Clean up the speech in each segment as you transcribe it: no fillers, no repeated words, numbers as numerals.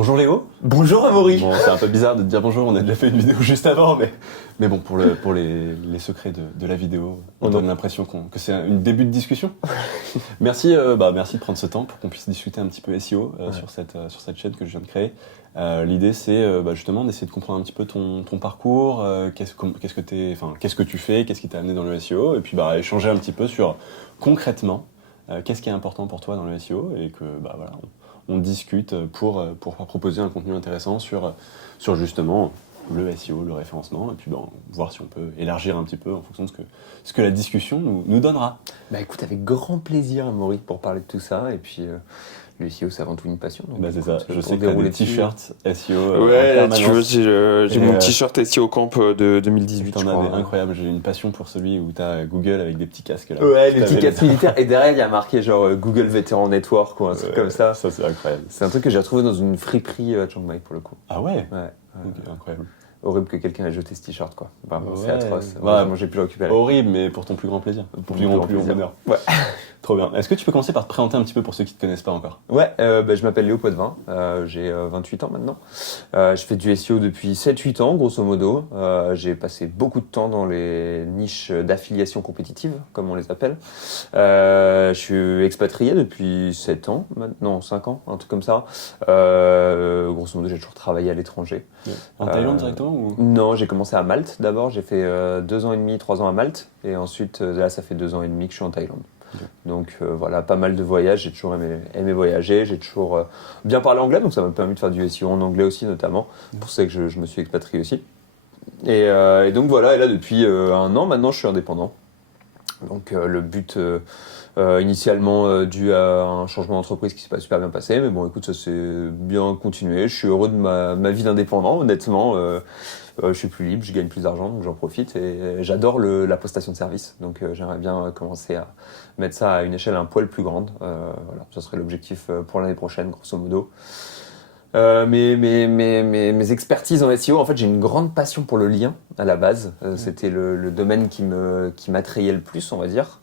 Bonjour Léo. Bonjour Amaury. Bon, c'est un peu bizarre de te dire bonjour, on a déjà fait une vidéo juste avant, mais bon, pour les secrets de la vidéo, on donne l'impression que c'est un début de discussion. Merci de prendre ce temps pour qu'on puisse discuter un petit peu SEO sur cette chaîne que je viens de créer. L'idée, c'est justement d'essayer de comprendre un petit peu ton parcours, qu'est-ce que tu fais, qu'est-ce qui t'a amené dans le SEO, et puis échanger un petit peu sur concrètement qu'est-ce qui est important pour toi dans le SEO, et que on discute pour proposer un contenu intéressant sur justement le SEO, le référencement, et puis voir si on peut élargir un petit peu en fonction de ce que la discussion nous donnera. Bah écoute, avec grand plaisir Amaury pour parler de tout ça, et puis le SEO c'est avant tout une passion. Donc, c'est ça, je sais que tu as des t-shirts SEO. Ouais, là, tu vois, j'ai mon t-shirt SEO Camp de 2018. T'en avais incroyable, j'ai une passion pour celui où t'as Google avec des petits casques là. Ouais, des petits casques militaires, et derrière il y a marqué genre Google Veteran Network ou un truc comme ça. Ça c'est incroyable. C'est un truc que j'ai retrouvé dans une friperie à Chiang Mai pour le coup. Ah ouais? Ouais. Okay, incroyable. Horrible que quelqu'un ait jeté ce t-shirt quoi. Vraiment, c'est atroce. Moi j'ai pu le récupérer. Horrible, mais pour ton plus grand plaisir. Pour plus grand bonheur. Ouais. Trop bien. Est-ce que tu peux commencer par te présenter un petit peu pour ceux qui te connaissent pas encore? Ouais, je m'appelle Léo Poitvin, j'ai 28 ans maintenant. Je fais du SEO depuis 7-8 ans, grosso modo. J'ai passé beaucoup de temps dans les niches d'affiliation compétitive, comme on les appelle. Je suis expatrié depuis 7 ans, maintenant 5 ans, un truc comme ça. Grosso modo, j'ai toujours travaillé à l'étranger. En Thaïlande directement ou... Non, j'ai commencé à Malte d'abord. J'ai fait 2 ans et demi, 3 ans à Malte. Et ensuite, là, ça fait 2 ans et demi que je suis en Thaïlande. Donc voilà, pas mal de voyages, j'ai toujours aimé voyager, j'ai toujours bien parlé anglais, donc ça m'a permis de faire du SEO en anglais aussi notamment, pour ça que je me suis expatrié aussi. Et donc voilà, et là depuis 1 an maintenant je suis indépendant. Donc le but initialement dû à un changement d'entreprise qui s'est pas super bien passé, mais bon écoute, ça s'est bien continué, je suis heureux de ma vie d'indépendant honnêtement. Je suis plus libre, je gagne plus d'argent, donc j'en profite et j'adore la prestation de service. Donc j'aimerais bien commencer à mettre ça à une échelle un poil plus grande. Voilà, ça serait l'objectif pour l'année prochaine, grosso modo. Mes expertises en SEO, en fait, j'ai une grande passion pour le lien à la base. C'était le domaine qui m'attrayait le plus, on va dire.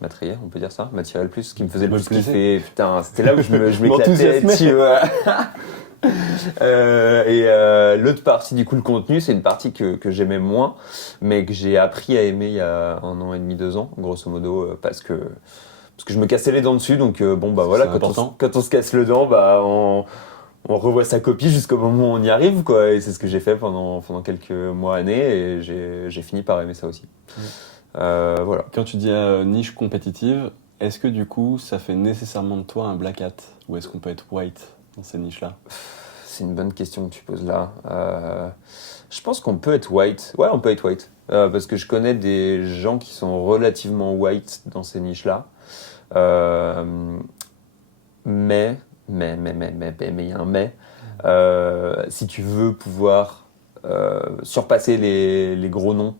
M'attrayait, on peut dire ça, m'attirait le plus, ce qui me faisait le plus kiffer. Putain, c'était là où je m'éclatais. Tu vois. L'autre partie du coup, le contenu, c'est une partie que j'aimais moins, mais que j'ai appris à aimer il y a 1 an et demi, 2 ans, grosso modo, parce que je me cassais les dents dessus. Donc voilà, quand on se casse le dent, on revoit sa copie jusqu'au moment où on y arrive, quoi. Et c'est ce que j'ai fait pendant quelques mois, années, et j'ai fini par aimer ça aussi. Voilà. Quand tu dis niche compétitive, est-ce que du coup, ça fait nécessairement de toi un black hat, ou est-ce qu'on peut être white dans ces niches-là? C'est une bonne question que tu poses là. Je pense qu'on peut être white. Ouais, on peut être white. Parce que je connais des gens qui sont relativement white dans ces niches-là. Mais il y a un mais. Si tu veux pouvoir surpasser les gros noms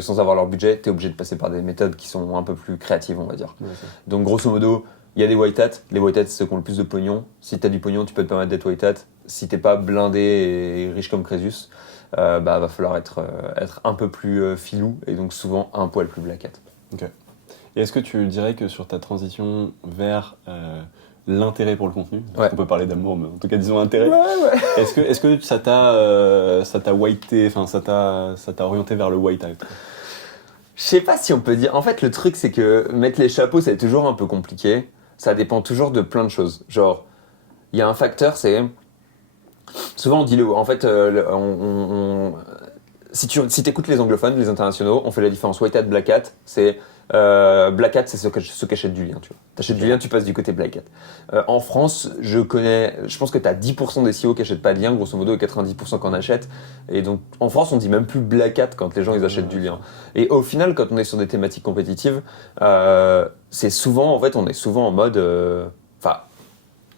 sans avoir leur budget, tu es obligé de passer par des méthodes qui sont un peu plus créatives, on va dire. Ouais, donc grosso modo, il y a des white hats. Les white hats, c'est ceux qui ont le plus de pognon. Si tu as du pognon, tu peux te permettre d'être white hat. Si t'es pas blindé et riche comme Crésus, va falloir être un peu plus filou, et donc souvent un poil plus black hat. Ok. Et est-ce que tu dirais que sur ta transition vers l'intérêt pour le contenu, on peut parler d'amour, mais en tout cas disons intérêt. Ouais. Est-ce que ça t'a whité, enfin ça t'a orienté vers le white hat? Je sais pas si on peut dire. En fait, le truc c'est que mettre les chapeaux, c'est toujours un peu compliqué. Ça dépend toujours de plein de choses. Genre, il y a un facteur, c'est souvent on dit en fait, si t'écoutes les anglophones, les internationaux, on fait la différence white hat, black hat. C'est black hat, c'est ceux qui achètent du lien, tu vois. T'achètes du lien, tu passes du côté black hat. En France, je pense que t'as 10% des SEO qui achètent pas de lien, grosso modo, et 90% qui en achètent. Et donc, en France, on dit même plus black hat quand les gens ils achètent du lien. Et au final, quand on est sur des thématiques compétitives, c'est souvent, en fait, on est souvent en mode,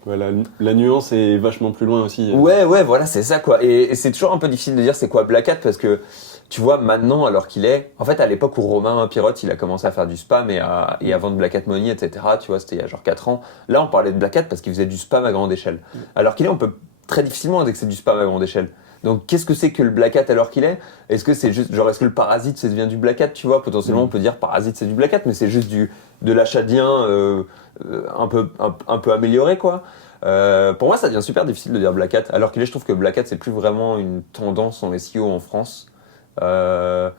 voilà, la nuance est vachement plus loin aussi. Ouais, voilà, c'est ça, quoi. Et c'est toujours un peu difficile de dire c'est quoi black hat, parce que tu vois, maintenant, alors qu'il est... En fait, à l'époque où Romain Pirotte, il a commencé à faire du spam et à vendre Black Hat Money, etc., tu vois, c'était il y a genre 4 ans. Là, on parlait de Black Hat parce qu'il faisait du spam à grande échelle. Alors qu'il est, on peut très difficilement indexer du spam à grande échelle. Donc, qu'est-ce que c'est que le Black Hat alors qu'il est? Est-ce que c'est juste... Genre, est-ce que le Parasite, ça devient du Black Hat, tu vois? Potentiellement, on peut dire Parasite, c'est du Black Hat, mais c'est juste de l'achat de liens un peu amélioré, quoi. Pour moi, ça devient super difficile de dire Black Hat, alors que je trouve que Black Hat, c'est plus vraiment une tendance en SEO en France. Et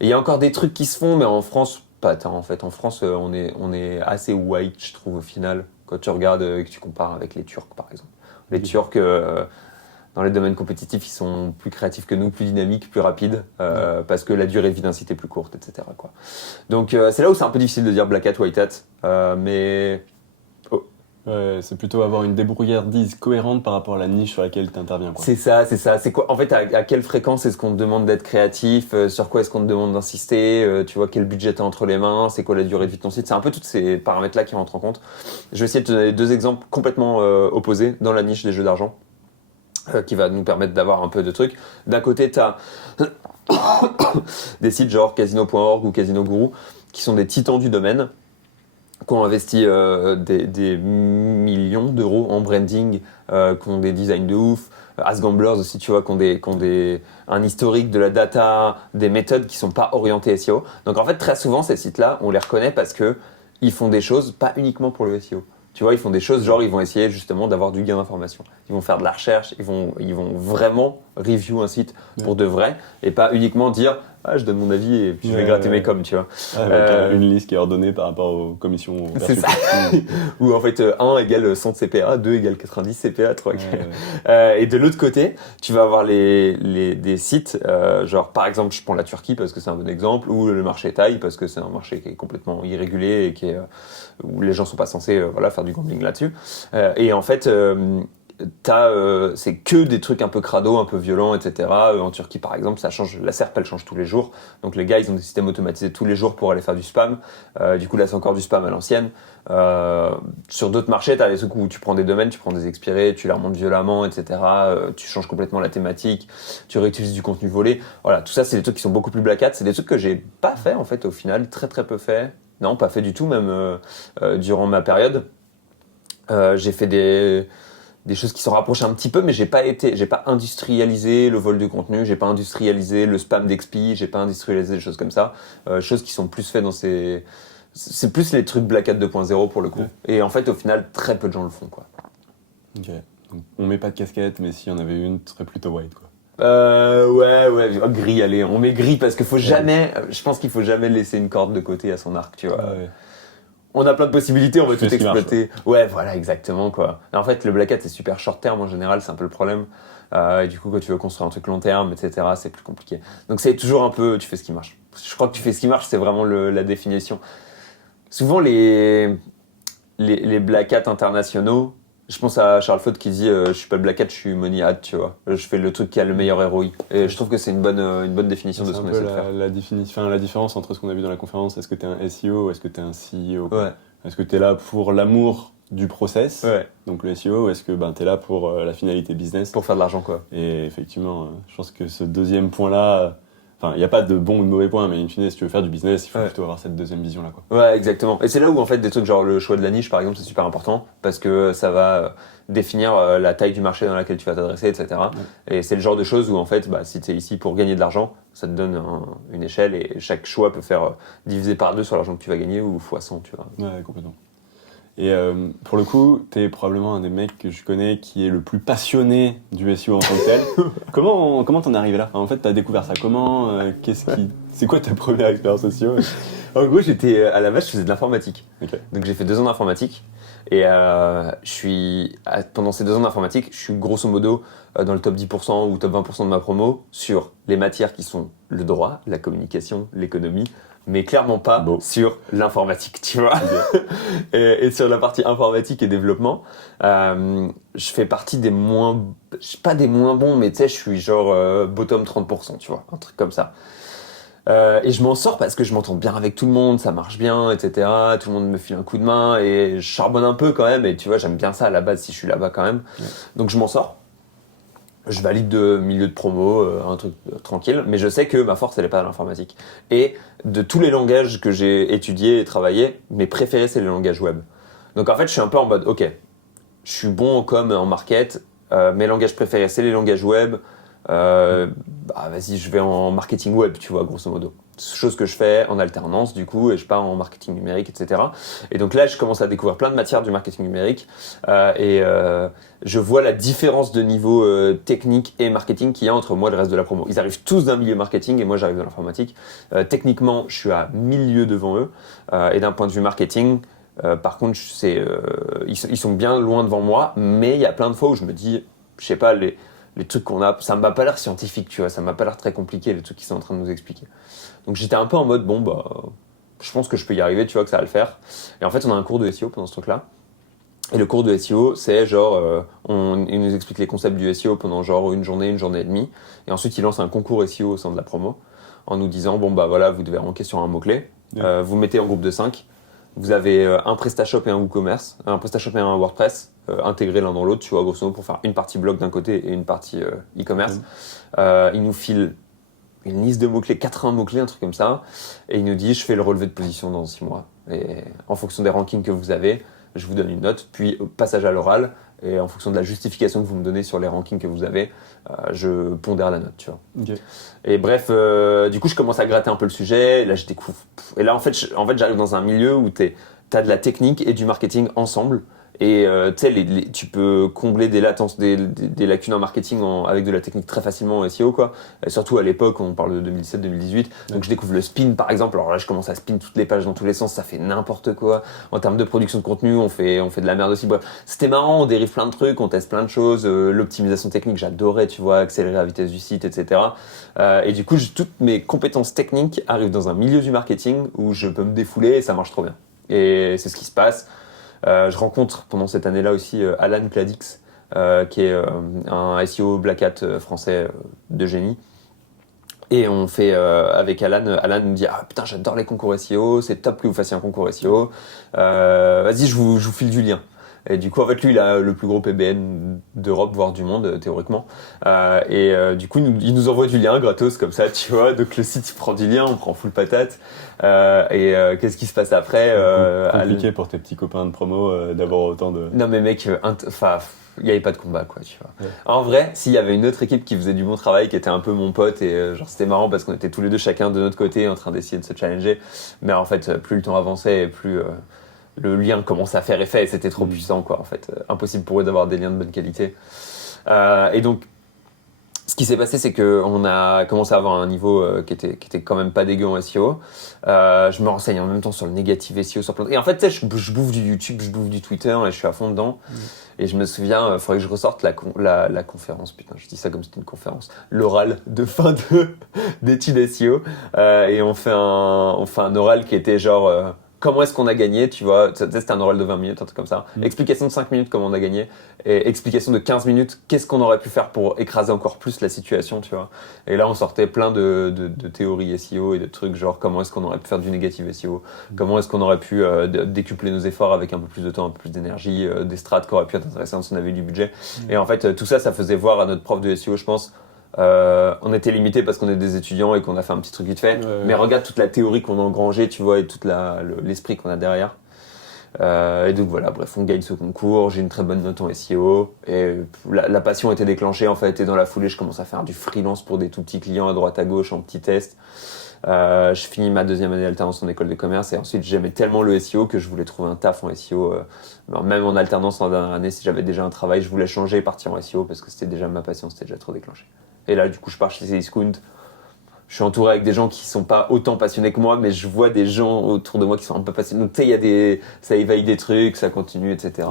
il y a encore des trucs qui se font, mais en France, pas tant en fait. En France, on est assez white, je trouve, au final, quand tu regardes et que tu compares avec les Turcs, par exemple. Les Turcs, dans les domaines compétitifs, ils sont plus créatifs que nous, plus dynamiques, plus rapides, parce que la durée de vie d'un site est plus courte, etc., quoi. Donc, c'est là où c'est un peu difficile de dire Black Hat, White Hat, mais... Ouais, c'est plutôt avoir une débrouillardise cohérente par rapport à la niche sur laquelle tu interviens. C'est ça. C'est quoi, en fait, à quelle fréquence est-ce qu'on te demande d'être créatif, sur quoi est-ce qu'on te demande d'insister, tu vois, quel budget t'as entre les mains, c'est quoi la durée de vie de ton site. C'est un peu tous ces paramètres-là qui rentrent en compte. Je vais essayer de te donner 2 exemples complètement opposés dans la niche des jeux d'argent, qui va nous permettre d'avoir un peu de trucs. D'un côté, t'as des sites genre casino.org ou Casino Guru, qui sont des titans du domaine, qui ont investi des millions d'euros en branding, qui ont des designs de ouf, AskGamblers aussi, tu vois, qui ont un historique de la data, des méthodes qui sont pas orientées SEO. Donc en fait, très souvent, ces sites-là, on les reconnaît parce que ils font des choses pas uniquement pour le SEO. Tu vois, ils font des choses genre, ils vont essayer justement d'avoir du gain d'information. Ils vont faire de la recherche, ils vont vraiment review un site pour de vrai, et pas uniquement dire « Ah, je donne mon avis et puis je vais gratter mes coms », tu vois. Avec une liste qui est ordonnée par rapport aux commissions. C'est ça. Ou en fait, 1 égale 100 CPA, 2 égale 90 CPA, 3 et de l'autre côté, tu vas avoir des sites, genre par exemple, je prends la Turquie parce que c'est un bon exemple, ou le marché thaï parce que c'est un marché qui est complètement irrégulier et où les gens sont pas censés faire du gambling là-dessus. Et en fait, c'est que des trucs un peu crado, un peu violents, etc. En Turquie, par exemple, ça change. La SERP, elle change tous les jours. Donc les gars, ils ont des systèmes automatisés tous les jours pour aller faire du spam. Du coup, là, c'est encore du spam à l'ancienne. Sur d'autres marchés, tu as des trucs où tu prends des domaines, tu prends des expirés, tu les remontes violemment, etc. Tu changes complètement la thématique, tu réutilises du contenu volé. Voilà, tout ça, c'est des trucs qui sont beaucoup plus black hat. C'est des trucs que j'ai pas fait, en fait, au final. Très, très peu fait. Non, pas fait du tout, même durant ma période. J'ai fait des choses qui s'en rapprochent un petit peu, mais j'ai pas industrialisé le vol de contenu, j'ai pas industrialisé le spam d'expi, j'ai pas industrialisé des choses comme ça. Choses qui sont plus faites c'est plus les trucs Black Hat 2.0 pour le coup. Et en fait, au final, très peu de gens le font, quoi. Ok. Donc, on met pas de casquette, mais s'il y en avait une, ce serait plutôt white, quoi. Ouais, gris, allez, on met gris parce que je pense qu'il faut jamais laisser une corde de côté à son arc, tu vois. Ouais. On a plein de possibilités, on va tout exploiter. Marche, ouais, voilà, exactement, quoi. Et en fait, le Black Hat, c'est super short terme en général, c'est un peu le problème. Et du coup, quand tu veux construire un truc long terme, etc., c'est plus compliqué. Donc, c'est toujours un peu, tu fais ce qui marche. Je crois que tu fais ce qui marche, c'est vraiment la définition. Souvent, les Black Hat internationaux, je pense à Charles Fott qui dit je suis pas le Black Hat, je suis Money Hat, tu vois. Je fais le truc qui a le meilleur ROI. Et je trouve que c'est une bonne définition de ce qu'on essaie de faire. La différence entre ce qu'on a vu dans la conférence, est-ce que tu es un SEO ou est-ce que tu es un CEO? Ouais. Est-ce que tu es là pour l'amour du process, ouais. Donc le SEO, ou est-ce que tu es là pour la finalité business? Pour faire de l'argent, quoi. Et effectivement, je pense que ce deuxième point-là, enfin, il n'y a pas de bon ou de mauvais point, mais in fine, si tu veux faire du business, il faut plutôt avoir cette deuxième vision-là, quoi. Ouais, exactement. Et c'est là où, en fait, des trucs genre le choix de la niche, par exemple, c'est super important, parce que ça va définir la taille du marché dans lequel tu vas t'adresser, etc. Ouais. Et c'est le genre de choses où, en fait, si tu es ici pour gagner de l'argent, ça te donne une échelle, et chaque choix peut faire diviser par 2 sur l'argent que tu vas gagner, ou fois 100, tu vois. Ouais, complètement. Et pour le coup, t'es probablement un des mecs que je connais qui est le plus passionné du SEO en tant que tel. Comment t'en es arrivé là? En fait, t'as découvert ça comment? C'est quoi ta première expérience SEO? En gros, à la base, je faisais de l'informatique. Okay. Donc j'ai fait 2 ans d'informatique. Et pendant ces 2 ans d'informatique, je suis grosso modo dans le top 10% ou top 20% de ma promo sur les matières qui sont le droit, la communication, l'économie, mais clairement pas sur l'informatique, tu vois. et sur la partie informatique et développement, je fais partie des pas des moins bons, mais tu sais, je suis genre bottom 30%, tu vois, un truc comme ça. Et je m'en sors parce que je m'entends bien avec tout le monde, ça marche bien, etc. Tout le monde me file un coup de main et je charbonne un peu quand même. Et tu vois, j'aime bien ça à la base si je suis là-bas quand même. Ouais. Donc je m'en sors. Je valide de milieu de promo, un truc tranquille. Mais je sais que ma force, elle est pas dans l'informatique. Et de tous les langages que j'ai étudiés et travaillés, mes préférés, c'est les langages web. Donc en fait, je suis un peu en mode, ok, je suis bon en com, en market. Mes langages préférés, c'est les langages web. Vas-y, je vais en marketing web, tu vois, grosso modo. chose que je fais en alternance du coup, et je pars en marketing numérique, etc. Et donc là, je commence à découvrir plein de matières du marketing numérique, je vois la différence de niveau technique et marketing qu'il y a entre moi et le reste de la promo. Ils arrivent tous d'un milieu marketing et moi j'arrive de l'informatique. Techniquement, je suis à 1000 lieues devant eux, et d'un point de vue marketing, par contre, ils sont bien loin devant moi, mais il y a plein de fois où je me dis, je sais pas, les trucs qu'on a, ça m'a pas l'air scientifique, tu vois, ça m'a pas l'air très compliqué, les trucs qu'ils sont en train de nous expliquer. Donc j'étais un peu en mode, bon, bah, je pense que je peux y arriver, tu vois, que ça va le faire. Et en fait, on a un cours de SEO pendant ce truc-là. Et le cours de SEO, c'est genre, il nous explique les concepts du SEO pendant genre une journée et demie. Et ensuite, il lance un concours SEO au sein de la promo en nous disant, bon, bah voilà, vous devez ranker sur un mot-clé. Vous mettez en groupe de 5. Vous avez un PrestaShop et un WooCommerce, un PrestaShop et un WordPress intégrés l'un dans l'autre, tu vois, grosso modo, pour faire une partie blog d'un côté et une partie e-commerce. Il nous file une liste de mots-clés, 80 mots-clés, un truc comme ça, et il nous dit, je fais le relevé de position dans 6 mois. Et en fonction des rankings que vous avez, je vous donne une note, puis passage à l'oral, et en fonction de la justification que vous me donnez sur les rankings que vous avez, je pondère la note, tu vois. Okay. Et bref, du coup, je commence à gratter un peu le sujet, et là, je découvre. Et là, en fait, j'arrive dans un milieu où t'as de la technique et du marketing ensemble. Et tu sais, tu peux combler des latences, des lacunes en marketing avec de la technique très facilement en SEO, quoi. Et surtout à l'époque, on parle de 2017-2018. Donc je découvre le spin, par exemple. Alors là, je commence à spin toutes les pages dans tous les sens. Ça fait n'importe quoi. En termes de production de contenu, on fait de la merde aussi. Bref, c'était marrant. On dérive plein de trucs, on teste plein de choses. L'optimisation technique, j'adorais, tu vois, accélérer la vitesse du site, etc. Et du coup, toutes mes compétences techniques arrivent dans un milieu du marketing où je peux me défouler et ça marche trop bien. Et c'est ce qui se passe. Je rencontre pendant cette année-là aussi Alan Pladix, qui est un SEO Black Hat français de génie. Et on fait avec Alan nous dit, ah putain, j'adore les concours SEO, c'est top que vous fassiez un concours SEO. Vas-y, je vous file du lien. Et du coup, en fait, lui, il a le plus gros PBN d'Europe, voire du monde, théoriquement. Du coup, il nous envoie du lien gratos, comme ça, tu vois. Donc, le site, il prend du lien, on prend full patate. Qu'est-ce qui se passe après compliqué pour tes petits copains de promo d'avoir autant de... Non, mais mec, il n'y avait pas de combat, quoi, tu vois. Ouais. En vrai, s'il y avait une autre équipe qui faisait du bon travail, qui était un peu mon pote, et genre, c'était marrant parce qu'on était tous les deux chacun de notre côté en train d'essayer de se challenger. Mais en fait, plus le temps avançait, plus... le lien commençait à faire effet et c'était trop puissant, quoi, en fait. Impossible pour eux d'avoir des liens de bonne qualité. Et donc, ce qui s'est passé, c'est qu'on a commencé à avoir un niveau qui était quand même pas dégueu en SEO. Je me renseigne en même temps sur le négatif SEO, sur plein de... Et en fait, tu sais, je bouffe du YouTube, je bouffe du Twitter et je suis à fond dedans. Et je me souviens, il faudrait que je ressorte la conférence, putain, je dis ça comme si c'était une conférence, l'oral de fin d'études SEO. Et on fait un oral qui était genre... comment est-ce qu'on a gagné, tu vois, c'était un oral de 20 minutes, un truc comme ça. Explication de 5 minutes, comment on a gagné. Et explication de 15 minutes, qu'est-ce qu'on aurait pu faire pour écraser encore plus la situation, tu vois. Et là, on sortait plein de théories SEO et de trucs genre comment est-ce qu'on aurait pu faire du négatif SEO, comment est-ce qu'on aurait pu décupler nos efforts avec un peu plus de temps, un peu plus d'énergie, des strats qui auraient pu être intéressantes si on avait eu du budget. Et en fait, tout ça faisait voir à notre prof de SEO, je pense, on était limité parce qu'on est des étudiants et qu'on a fait un petit truc vite fait, mais regarde toute la théorie qu'on a engrangée, tu vois, et tout l'esprit qu'on a derrière. Et donc voilà, bref, on gagne ce concours, j'ai une très bonne note en SEO et la passion était déclenchée en fait, et dans la foulée je commence à faire du freelance pour des tout petits clients à droite à gauche en petits tests. Je finis ma 2e année d'alternance en école de commerce et ensuite j'aimais tellement le SEO que je voulais trouver un taf en SEO. Même en alternance en dernière année, si j'avais déjà un travail, je voulais changer et partir en SEO parce que c'était déjà ma passion, c'était déjà trop déclenché. Et là, du coup, je pars chez Cdiscount. Je suis entouré avec des gens qui sont pas autant passionnés que moi, mais je vois des gens autour de moi qui sont un peu passionnés. Donc, tu sais, ça éveille des trucs, ça continue, etc.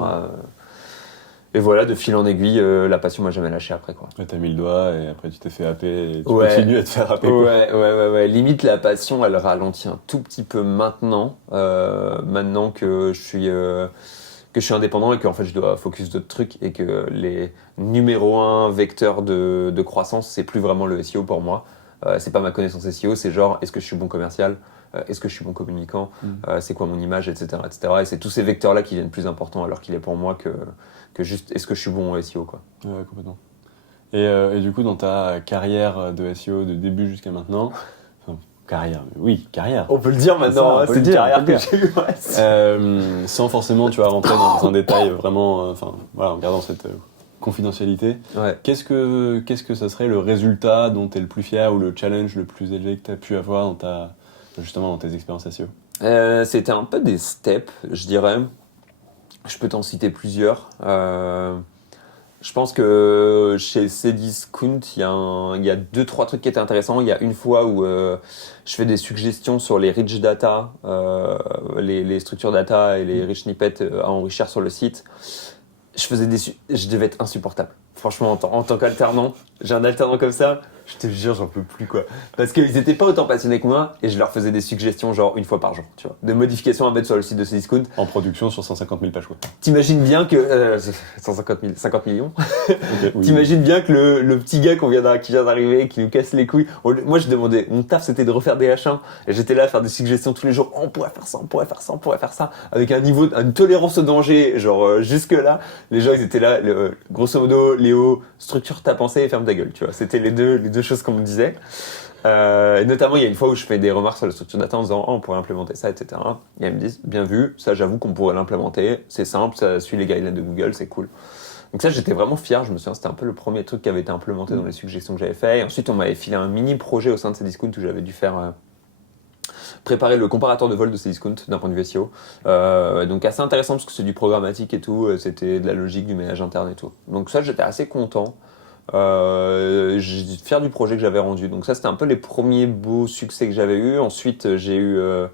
Et voilà, de fil en aiguille, la passion m'a jamais lâché après, quoi. Ouais, t'as mis le doigt et après tu t'es fait happer et tu continues à te faire happer. Ouais. Limite, la passion, elle ralentit un tout petit peu maintenant que je suis indépendant et qu'en fait je dois focus d'autres trucs et que les numéro 1 vecteurs de croissance, c'est plus vraiment le SEO pour moi. C'est pas ma connaissance SEO, c'est genre est-ce que je suis bon commercial, est-ce que je suis bon communicant, c'est quoi mon image, etc. Et c'est tous ces vecteurs-là qui deviennent plus importants alors qu'il est pour moi que juste est-ce que je suis bon en SEO, quoi. Ouais, complètement. Et du coup, dans ta carrière de SEO de début jusqu'à maintenant, carrière. On peut le dire maintenant, c'est une carrière que j'ai eue. Sans forcément, tu vas rentrer dans un détail vraiment, en gardant cette confidentialité. Ouais. Qu'est-ce que ça serait le résultat dont tu es le plus fier ou le challenge le plus élevé que tu as pu avoir justement, dans tes expériences SEO? C'était un peu des steps, je dirais. Je peux t'en citer plusieurs. Je pense que chez Cdiscount, il y a 2-3 trucs qui étaient intéressants. Il y a une fois où je fais des suggestions sur les rich data, les structures data et les rich snippets à enrichir sur le site. Je devais être insupportable. Franchement, en tant qu'alternant, j'ai un alternant comme ça, je te jure, j'en peux plus quoi. Parce qu'ils étaient pas autant passionnés que moi et je leur faisais des suggestions genre une fois par jour, tu vois. De modifications à mettre sur le site de Cdiscount. En production sur 150 000 pages, quoi. T'imagines bien que... 150 000, 50 millions. Okay, oui. T'imagines bien que le petit gars qui vient d'arriver, qui nous casse les couilles. Moi, je demandais, mon taf, c'était de refaire des H1. Et j'étais là à faire des suggestions tous les jours. On pourrait faire ça, on pourrait faire ça, on pourrait faire ça. Avec une tolérance au danger, genre jusque-là. Les gens, ils étaient là, grosso modo, Léo, structure ta pensée et ferme ta gueule, tu vois. C'était les deux choses qu'on me disait. Et notamment, il y a une fois où je fais des remarques sur la structure data en disant on pourrait implémenter ça, etc. Et elles me disent bien vu, ça j'avoue qu'on pourrait l'implémenter, c'est simple, ça suit les guidelines de Google, c'est cool. Donc ça, j'étais vraiment fier, je me souviens, c'était un peu le premier truc qui avait été implémenté dans les suggestions que j'avais fait. Et ensuite, on m'avait filé un mini projet au sein de Cdiscount où j'avais dû faire préparer le comparateur de vol de Cdiscount d'un point de vue SEO. Donc assez intéressant parce que c'est du programmatique et tout, c'était de la logique, du ménage interne et tout. Donc ça, j'étais assez content. Fier du projet que j'avais rendu. Donc ça, c'était un peu les premiers beaux succès que j'avais eu. Ensuite, je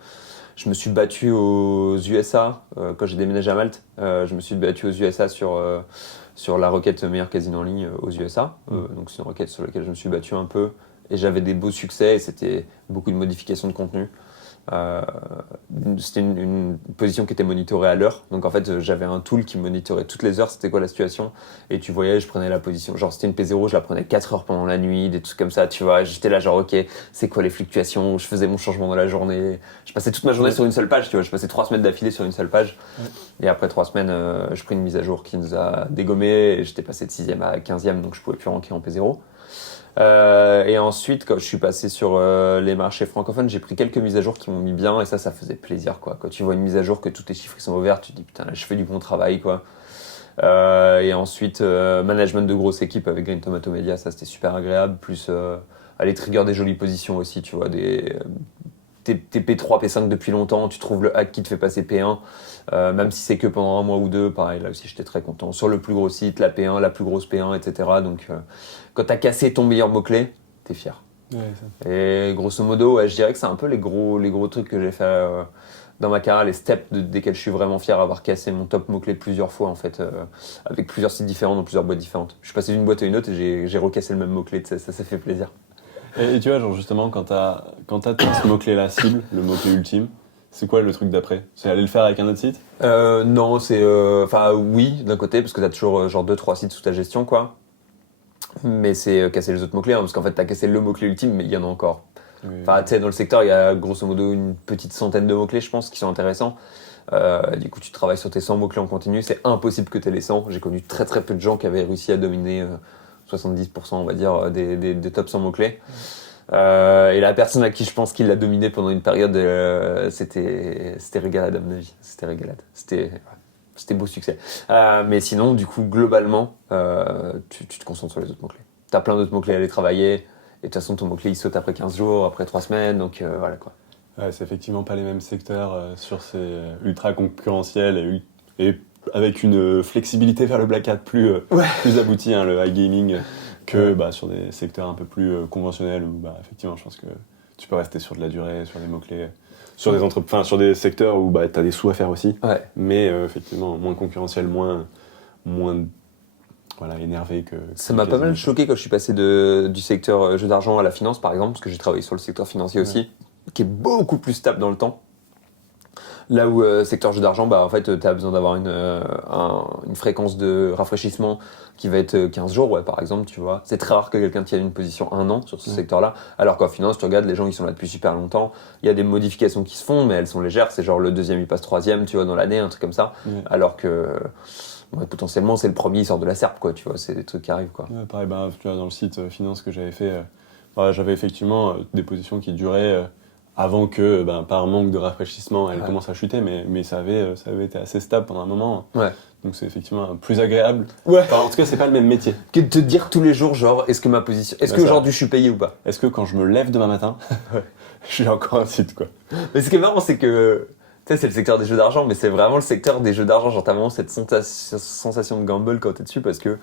me suis battu aux USA quand j'ai déménagé à Malte. Je me suis battu aux USA sur la requête meilleur casino en ligne aux USA. Donc c'est une requête sur laquelle je me suis battu un peu et j'avais des beaux succès et c'était beaucoup de modifications de contenu. C'était une position qui était monitorée à l'heure, donc en fait j'avais un tool qui monitorait toutes les heures c'était quoi la situation et tu voyais, je prenais la position, genre c'était une P0, je la prenais 4 heures pendant la nuit, des trucs comme ça, tu vois, j'étais là genre ok, c'est quoi les fluctuations, je faisais mon changement dans la journée, je passais toute ma journée sur une seule page, tu vois, je passais 3 semaines d'affilée sur une seule page et après 3 semaines je pris une mise à jour qui nous a dégommé et j'étais passé de 6e à 15e donc je pouvais plus ranker en P0. Et ensuite, quand je suis passé sur les marchés francophones, j'ai pris quelques mises à jour qui m'ont mis bien et ça faisait plaisir, quoi. Quand tu vois une mise à jour que tous tes chiffres sont ouverts, tu te dis putain, là, je fais du bon travail, quoi. Et ensuite, management de grosse équipe avec Green Tomato Media, ça c'était super agréable. Plus aller trigger des jolies positions aussi, tu vois, t'es P3, P5 depuis longtemps, tu trouves le hack qui te fait passer P1, même si c'est que pendant un mois ou deux, pareil, là aussi j'étais très content. Sur le plus gros site, la P1, la plus grosse P1, etc. Donc quand t'as cassé ton meilleur mot-clé, t'es fier. Ouais, ça. Et grosso modo, ouais, je dirais que c'est un peu les gros trucs que j'ai fait dans ma carrière, les steps desquels je suis vraiment fier d'avoir cassé mon top mot-clé plusieurs fois, en fait, avec plusieurs sites différents, dans plusieurs boîtes différentes. Je suis passé d'une boîte à une autre et j'ai recassé le même mot-clé, ça fait plaisir. Et tu vois, genre justement, quand t'as ce mot-clé-là cible, le mot-clé ultime, c'est quoi le truc d'après? C'est aller le faire avec un autre site? Non, c'est... Enfin, oui, d'un côté, parce que t'as toujours genre 2-3 sites sous ta gestion, quoi. Mais c'est casser les autres mots-clés, hein, parce qu'en fait, t'as cassé le mot-clé ultime, mais il y en a encore. Oui. Enfin, tu sais, dans le secteur, il y a grosso modo une petite centaine de mots-clés, je pense, qui sont intéressants. Du coup, tu travailles sur tes 100 mots-clés en continu. C'est impossible que t'aies les 100. J'ai connu très très peu de gens qui avaient réussi à dominer 70%, on va dire, des top 100 mots-clés. Et la personne à qui je pense qu'il l'a dominé pendant une période, c'était Régalade, à mon avis. C'était Régalade. C'était beau succès. Mais sinon, du coup, globalement, tu te concentres sur les autres mots-clés. T'as plein d'autres mots-clés à aller travailler. Et de toute façon, ton mot-clé, il saute après 15 jours, après 3 semaines. Donc, voilà, quoi. Ouais, c'est effectivement pas les mêmes secteurs sur ces ultra concurrentiels et avec une flexibilité vers le black hat plus aboutie, hein, le high gaming, que sur des secteurs un peu plus conventionnels où effectivement je pense que tu peux rester sur de la durée, sur des mots-clés, sur des secteurs où tu as des sous à faire aussi, mais effectivement moins concurrentiel, moins énervé que ça m'a pas mal choqué quand je suis passé du secteur jeu d'argent à la finance par exemple, parce que j'ai travaillé sur le secteur financier aussi, qui est beaucoup plus stable dans le temps. Là où secteur jeu d'argent, en fait, tu as besoin d'avoir une fréquence de rafraîchissement qui va être 15 jours, par exemple, tu vois. C'est très rare que quelqu'un tienne une position 1 an sur ce secteur-là, alors qu'en finance, tu regardes, les gens, ils sont là depuis super longtemps. Il y a des modifications qui se font, mais elles sont légères. C'est genre le deuxième, il passe 3e, tu vois, dans l'année, un truc comme ça. Alors que potentiellement, c'est le premier, il sort de la SERP, quoi, tu vois. C'est des trucs qui arrivent, quoi. Ouais, pareil, tu vois, dans le site finance que j'avais fait, j'avais effectivement des positions qui duraient... avant que, par manque de rafraîchissement, elle commence à chuter, mais ça avait été assez stable pendant un moment. Ouais. Donc c'est effectivement plus agréable. Ouais. Enfin, en tout cas, c'est pas le même métier. Que de te dire tous les jours, genre, est-ce que ma position, est-ce Bah, que ça. aujourd'hui je suis payé ou pas? Est-ce que quand je me lève demain matin, j'ai encore un site, quoi. Mais ce qui est marrant, c'est que, tu sais, c'est le secteur des jeux d'argent, mais c'est vraiment le secteur des jeux d'argent. Genre, t'as vraiment cette sensation de gamble quand t'es dessus parce que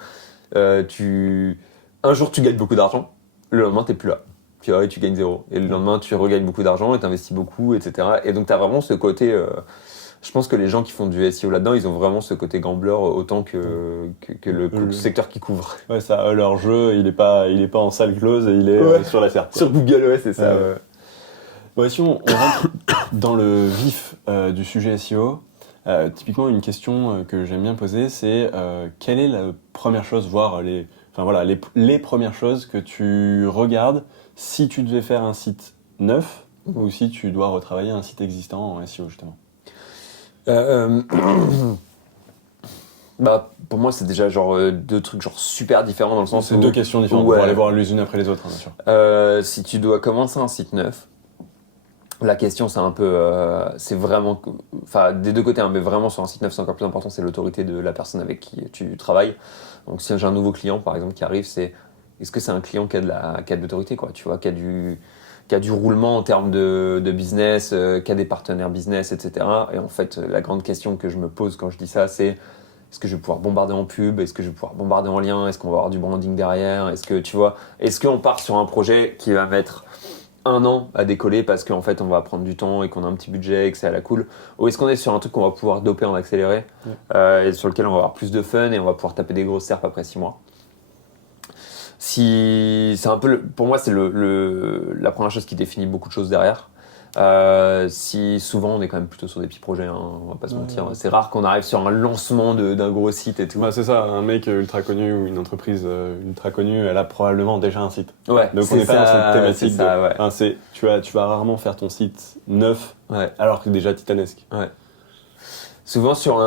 un jour tu gagnes beaucoup d'argent, le lendemain t'es plus là. Tu vois, et tu gagnes zéro. Et le lendemain tu regagnes beaucoup d'argent et t'investis beaucoup, etc. Et donc t'as vraiment ce côté. Je pense que les gens qui font du SEO là-dedans, ils ont vraiment ce côté gambler autant que le secteur qui couvre. Ouais, ça, leur jeu, il est pas en salle close, il est sur la serre. Sur Google, ouais, c'est ça. Ouais. Bon, si on rentre dans le vif du sujet SEO, typiquement une question que j'aime bien poser, c'est quelle est la première chose, voire les premières choses que tu regardes si tu devais faire un site neuf ou si tu dois retravailler un site existant en SEO justement. Bah, pour moi, c'est déjà genre deux trucs genre super différents dans le sens C'est où deux questions différentes, Ouais. on va les voir les unes après les autres, hein, bien sûr. si tu dois commencer un site neuf, la question c'est un peu, c'est vraiment, enfin des deux côtés, hein, mais vraiment sur un site neuf, c'est encore plus important, c'est l'autorité de la personne avec qui tu travailles. Donc si j'ai un nouveau client par exemple qui arrive, c'est est-ce que c'est un client qui a de l'autorité, quoi, tu vois, qui a du roulement en termes de business, qui a des partenaires business, etc. Et en fait, la grande question que je me pose quand je dis ça, c'est est-ce que je vais pouvoir bombarder en pub? Est-ce que je vais pouvoir bombarder en lien? Est-ce qu'on va avoir du branding derrière? Est-ce que, tu vois, est-ce qu'on part sur un projet qui va mettre 1 an à décoller parce qu'en fait on va prendre du temps et qu'on a un petit budget et que c'est à la cool? Ou est-ce qu'on est sur un truc qu'on va pouvoir doper en accéléré et sur lequel on va avoir plus de fun et on va pouvoir taper des grosses serpes après 6 mois? Si c'est un peu pour moi c'est la première chose qui définit beaucoup de choses derrière. Si souvent on est quand même plutôt sur des petits projets, hein, on va pas se mentir. C'est rare qu'on arrive sur un lancement d'un gros site et tout. Bah, c'est ça, un mec ultra connu ou une entreprise ultra connue, elle a probablement déjà un site. Ouais, Donc on n'est pas dans cette thématique. c'est ça, ouais. Enfin, tu vas rarement faire ton site neuf alors que déjà titanesque. Ouais. Souvent sur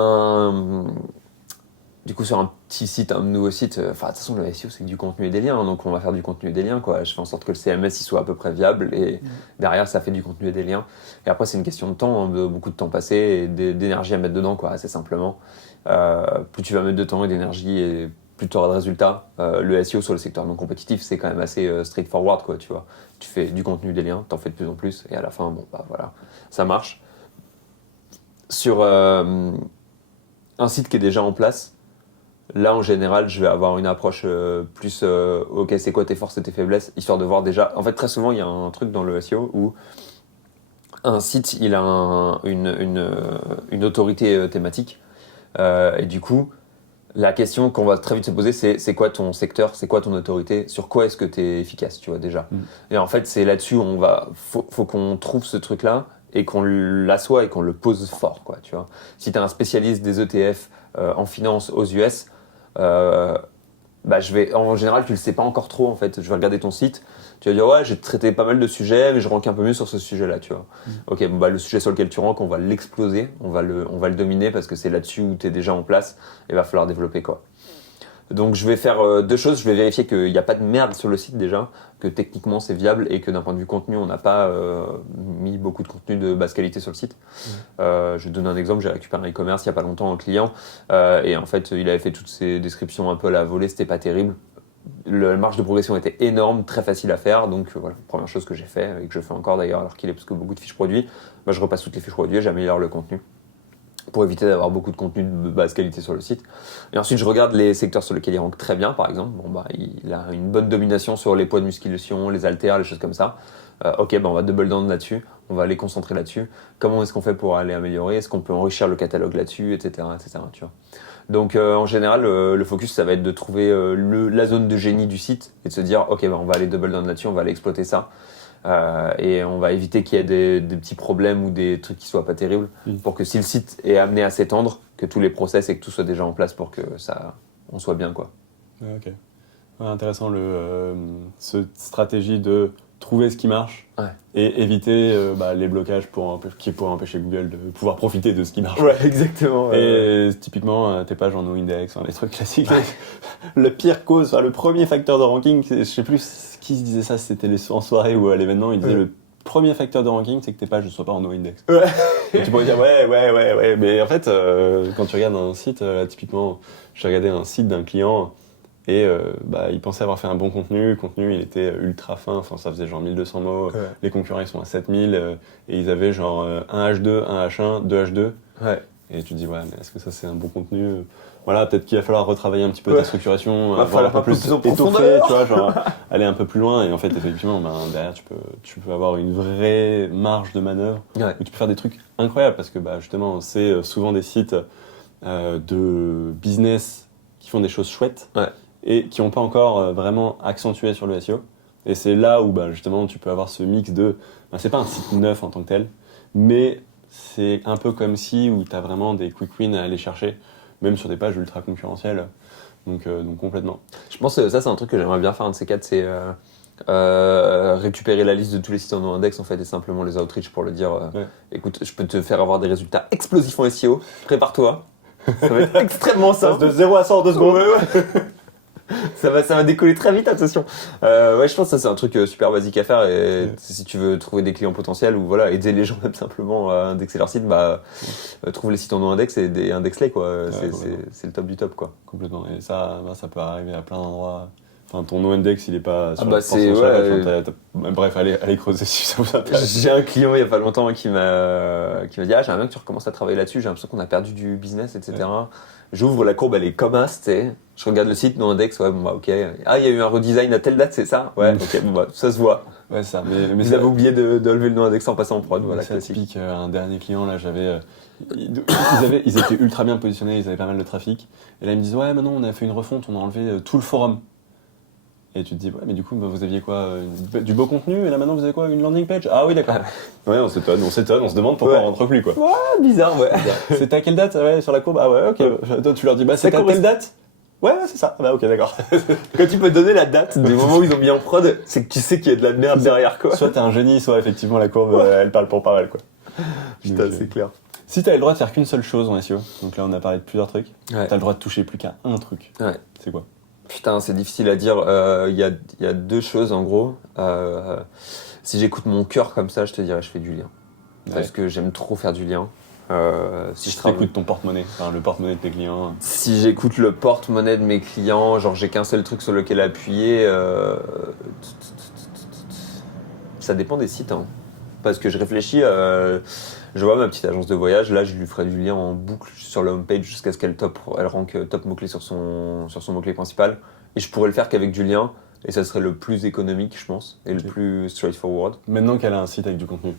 sur un petit site, un nouveau site, enfin de toute façon le SEO c'est du contenu et des liens, donc on va faire du contenu et des liens, quoi. Je fais en sorte que le CMS il soit à peu près viable et derrière ça fait du contenu et des liens. Et après c'est une question de temps, hein, de beaucoup de temps passé et d'énergie à mettre dedans, quoi, assez simplement. Plus tu vas mettre de temps et d'énergie et plus tu auras de résultats. Le SEO sur le secteur non compétitif c'est quand même assez straightforward, quoi, tu vois. Tu fais du contenu, des liens, t'en fais de plus en plus et à la fin bon bah voilà, ça marche. Sur un site qui est déjà en place, là, en général, je vais avoir une approche plus ok, c'est quoi tes forces et tes faiblesses, histoire de voir déjà. En fait, très souvent, il y a un truc dans le SEO où un site, il a une autorité thématique. Et du coup, la question qu'on va très vite se poser, c'est quoi ton secteur, c'est quoi ton autorité, sur quoi est-ce que tu es efficace, tu vois, déjà. Et en fait, c'est là-dessus où faut qu'on trouve ce truc-là et qu'on l'assoie et qu'on le pose fort, quoi, tu vois. Si tu es un spécialiste des ETF en finance aux US, en général tu le sais pas encore trop, en fait. Je vais regarder ton site, tu vas dire ouais, j'ai traité pas mal de sujets mais je rank un peu mieux sur ce sujet là, tu vois. Ok, bon, bah, le sujet sur lequel tu ranks, on va l'exploser, on va le dominer parce que c'est là-dessus où tu es déjà en place et va falloir développer, quoi. Donc je vais faire deux choses, je vais vérifier qu'il n'y a pas de merde sur le site déjà, que techniquement c'est viable et que d'un point de vue contenu on n'a pas mis beaucoup de contenu de basse qualité sur le site. Je vais te donner un exemple, j'ai récupéré un e-commerce il n'y a pas longtemps, un client, et en fait il avait fait toutes ses descriptions un peu à la volée, c'était pas terrible. La marge de progression était énorme, très facile à faire, donc voilà, première chose que j'ai fait et que je fais encore d'ailleurs alors qu'il est plus que beaucoup de fiches produits, je repasse toutes les fiches produits et j'améliore le contenu pour éviter d'avoir beaucoup de contenu de basse qualité sur le site. Et ensuite, je regarde les secteurs sur lesquels il rank très bien, par exemple. Bon, bah, il a une bonne domination sur les poids de musculation, les haltères, les choses comme ça. Ok, bah, on va double down là-dessus, on va aller concentrer là-dessus. Comment est-ce qu'on fait pour aller améliorer? Est-ce qu'on peut enrichir le catalogue là-dessus, etc., etc., tu vois. Donc, en général, le focus, ça va être de trouver la zone de génie du site et de se dire, ok, bah, on va aller double down là-dessus, on va aller exploiter ça. Et on va éviter qu'il y ait des petits problèmes ou des trucs qui soient pas terribles pour que si le site est amené à s'étendre, que tous les process et que tout soit déjà en place pour que on soit bien, quoi. Ok. Ouais, intéressant cette stratégie de trouver ce qui marche et éviter les blocages qui pourraient empêcher Google de pouvoir profiter de ce qui marche. Ouais, exactement. Et typiquement tes pages en no-index, les trucs classiques. La pire cause, le premier facteur de ranking, je sais plus qui se disait ça, c'était en soirée ou à l'événement, il disait le premier facteur de ranking, c'est que tes pages ne soient pas en no-index. Ouais. Et tu pourrais dire ouais, mais en fait, quand tu regardes un site, là, typiquement, j'ai regardé un site d'un client et il pensait avoir fait un bon contenu. Le contenu, il était ultra fin, enfin ça faisait genre 1200 mots. Ouais. Les concurrents, ils sont à 7000 et ils avaient genre un H2, un H1, deux H2. Ouais. Et tu te dis, ouais, mais est-ce que ça c'est un bon contenu? Voilà, peut-être qu'il va falloir retravailler un petit peu ta structuration, Va voir falloir un peu plus plus en étoffé, profondeur. tu vois, genre aller un peu plus loin. Et en fait, effectivement, derrière, tu peux avoir une vraie marge de manœuvre Ouais. où tu peux faire des trucs incroyables parce que justement, c'est souvent des sites de business qui font des choses chouettes Ouais. et qui n'ont pas encore vraiment accentué sur le SEO. Et c'est là où justement, tu peux avoir ce mix de. C'est pas un site neuf en tant que tel, mais c'est un peu comme si où tu as vraiment des quick wins à aller chercher, même sur des pages ultra concurrentielles. Donc complètement. Je pense que ça, c'est un truc que j'aimerais bien faire un de ces quatre, c'est récupérer la liste de tous les sites en no-index en fait, et simplement les outreach pour le dire écoute, je peux te faire avoir des résultats explosifs en SEO, prépare-toi. Ça va être extrêmement simple. De 0 à 100 en 2 secondes. Ouais. Ça va décoller très vite, attention. Ouais, je pense que ça c'est un truc super basique à faire et si tu veux trouver des clients potentiels ou voilà, aider les gens même simplement à indexer leur site, trouve les sites en no-index et index-les quoi. C'est le top du top quoi. Complètement. Et ça peut arriver à plein d'endroits. Enfin, ton no-index, il est pas sur c'est bref, allez creuser si ça vous intéresse. J'ai un client il y a pas longtemps qui m'a dit j'aimerais bien que tu recommences à travailler là-dessus, j'ai l'impression qu'on a perdu du business, etc. J'ouvre la courbe, elle est comme as, tu sais. Je regarde le site, no-index, ok. Ah, il y a eu un redesign à telle date, c'est ça? Ouais, ok, ça se voit. Ouais, ça. Mais vous avez oublié de lever le no-index en passant en prod, voilà, c'est classique. typique. Un dernier client, là, j'avais. Ils étaient ultra bien positionnés, ils avaient pas mal de trafic. Et là, ils me disent, ouais, maintenant, on a fait une refonte, on a enlevé tout le forum. Et tu te dis, ouais, mais du coup, vous aviez quoi? Du beau contenu, et là, maintenant, vous avez quoi? Une landing page? Ah oui, d'accord. Ouais, on s'étonne, on se demande pourquoi on rentre plus, quoi. Ouais, bizarre, ouais. C'était à quelle date? Ouais, sur la courbe? Ah ouais, ok. Toi, tu leur dis, c'était à telle date? Ouais, c'est ça. Ok, d'accord. Quand tu peux donner la date du moment où ils ont mis en prod, c'est que tu sais qu'il y a de la merde derrière, quoi. Soit t'es un génie, soit effectivement la courbe, elle parle pour pas elle, quoi. Putain, c'est clair. Si t'avais le droit de faire qu'une seule chose en SEO, donc là on a parlé de plusieurs trucs, Ouais. t'as le droit de toucher plus qu'à un truc. Ouais. C'est quoi? Putain, c'est difficile à dire. Il y a deux choses en gros. Si j'écoute mon cœur comme ça, je te dirais je fais du lien. Parce que j'aime trop faire du lien. Si je t'écoute ton porte-monnaie, enfin le porte-monnaie de tes clients. Si j'écoute le porte-monnaie de mes clients, genre j'ai qu'un seul truc sur lequel appuyer, ça dépend des sites. Hein. Parce que je réfléchis, je vois ma petite agence de voyage, là je lui ferai du lien en boucle sur la homepage jusqu'à ce qu'elle rank top mot-clé sur son mot-clé principal. Et je pourrais le faire qu'avec du lien, et ça serait le plus économique, je pense, et le plus straightforward. Maintenant qu'elle a un site avec du contenu.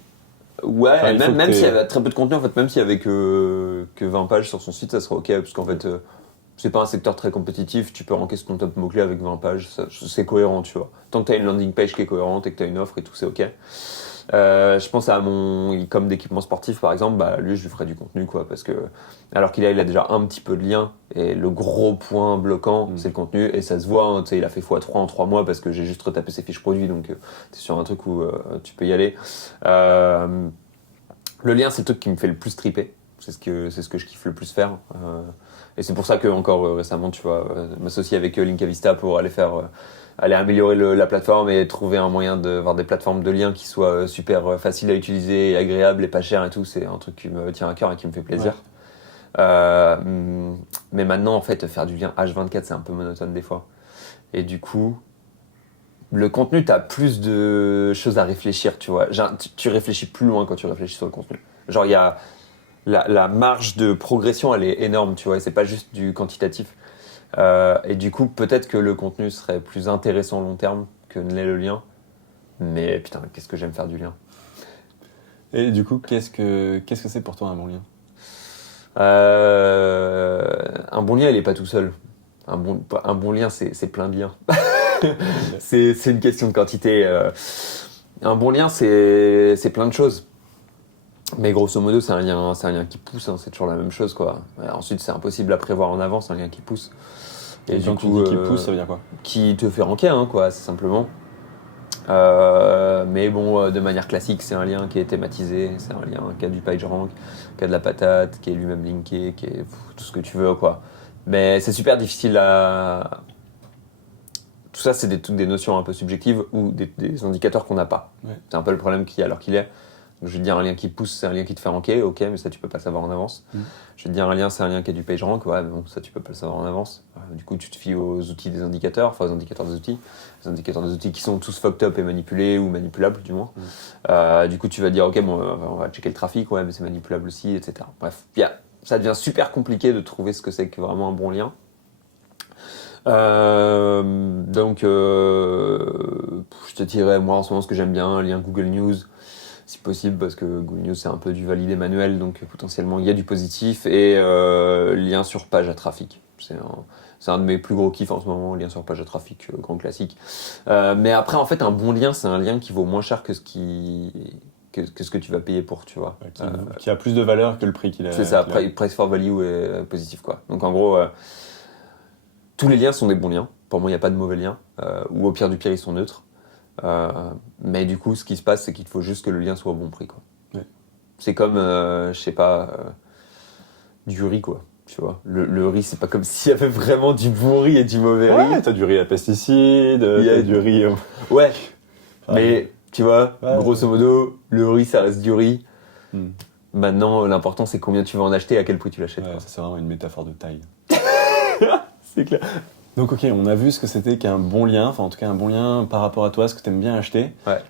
Ouais, enfin, même s'il y avait très peu de contenu, en fait, même s'il y avait que 20 pages sur son site, ça serait ok, parce qu'en fait, c'est pas un secteur très compétitif, tu peux ranker sur ton top mot-clé avec 20 pages, c'est cohérent, tu vois. Tant que t'as une landing page qui est cohérente et que t'as une offre et tout, c'est ok. Je pense à mon e-com d'équipement sportif par exemple, lui je lui ferais du contenu quoi, parce que alors qu'il a déjà un petit peu de lien et le gros point bloquant c'est le contenu et ça se voit, hein, il a fait x3 en 3 mois parce que j'ai juste retapé ses fiches produits donc t'es sur un truc où tu peux y aller. Le lien c'est le truc qui me fait le plus triper, c'est ce que je kiffe le plus faire et c'est pour ça que encore récemment tu vois m'associer avec Linkavista pour aller améliorer la plateforme et trouver un moyen d'avoir des plateformes de liens qui soient super faciles à utiliser et agréables et pas chères et tout, c'est un truc qui me tient à cœur et qui me fait plaisir. Ouais. Mais maintenant, en fait, faire du lien H24, c'est un peu monotone des fois. Et du coup, le contenu, t'as plus de choses à réfléchir, tu vois. Genre, tu réfléchis plus loin quand tu réfléchis sur le contenu. Genre, il y a la marge de progression, elle est énorme, tu vois, et c'est pas juste du quantitatif. Et du coup, peut-être que le contenu serait plus intéressant long terme que ne l'est le lien. Mais putain, qu'est-ce que j'aime faire du lien. Et du coup, qu'est-ce que c'est pour toi un bon lien? Un bon lien, il est pas tout seul. Un bon lien, c'est plein de liens. C'est une question de quantité. Un bon lien, c'est plein de choses. Mais grosso modo, c'est un lien qui pousse, hein, c'est toujours la même chose, quoi. Ensuite, c'est impossible à prévoir en avance, un lien qui pousse. Et du coup, qui pousse, ça veut dire quoi? Qui te fait ranker, hein, quoi, c'est simplement. Mais bon, de manière classique, c'est un lien qui est thématisé, c'est un lien qui a du PageRank, qui a de la patate, qui est lui-même linké, qui est tout ce que tu veux, quoi. Mais c'est super difficile à tout ça, c'est des notions un peu subjectives ou des indicateurs qu'on n'a pas. Ouais. C'est un peu le problème qu'il y a alors qu'il est. Je vais te dire un lien qui pousse, c'est un lien qui te fait ranker, ok, mais ça tu peux pas le savoir en avance. Je vais te dire un lien, c'est un lien qui a du page rank, ouais, mais bon, ça tu peux pas le savoir en avance. Du coup, tu te fies aux outils des indicateurs, enfin aux indicateurs des outils. Les indicateurs des outils qui sont tous fucked up et manipulés ou manipulables du moins. Du coup, tu vas dire, ok, bon, on va checker le trafic, ouais, mais c'est manipulable aussi, etc. Bref, ça devient super compliqué de trouver ce que c'est que vraiment un bon lien. Donc, je te dirais, moi en ce moment, ce que j'aime bien, un lien Google News, si possible, parce que Google News c'est un peu du validé manuel, donc potentiellement il y a du positif, et lien sur page à trafic. C'est un de mes plus gros kiffs en ce moment, lien sur page à trafic, grand classique. Mais après, en fait, un bon lien, c'est un lien qui vaut moins cher que ce que tu vas payer pour, tu vois. Qui a plus de valeur que le prix qu'il a. C'est ça, price for value est positif, quoi. Donc en gros, tous les liens sont des bons liens. Pour moi, il n'y a pas de mauvais liens, ou au pire du pire, ils sont neutres. Mais du coup, ce qui se passe, c'est qu'il faut juste que le lien soit au bon prix, quoi. Ouais. C'est comme, je sais pas, du riz, quoi. Tu vois, le riz, c'est pas comme s'il y avait vraiment du bon riz et du mauvais riz. Ouais, t'as du riz à pesticides, t'as du riz. Ouais, mais tu vois, grosso modo, le riz, ça reste du riz. Maintenant, l'important, c'est combien tu vas en acheter et à quel prix tu l'achètes. Ouais, ça, c'est vraiment une métaphore de taille. C'est clair. Donc ok, on a vu ce que c'était qu'un bon lien, enfin en tout cas un bon lien par rapport à toi, ce que tu aimes bien acheter. Ouais.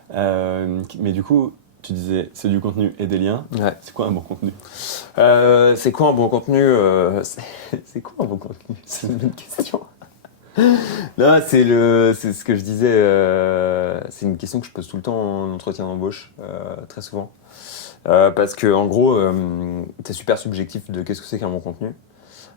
Mais du coup, tu disais c'est du contenu et des liens. Ouais. C'est quoi un bon contenu? C'est quoi un bon contenu C'est quoi un bon contenu? C'est une bonne question. Non, c'est ce que je disais. C'est une question que je pose tout le temps en entretien d'embauche, très souvent. Parce que en gros, c'est super subjectif de qu'est-ce que c'est qu'un bon contenu.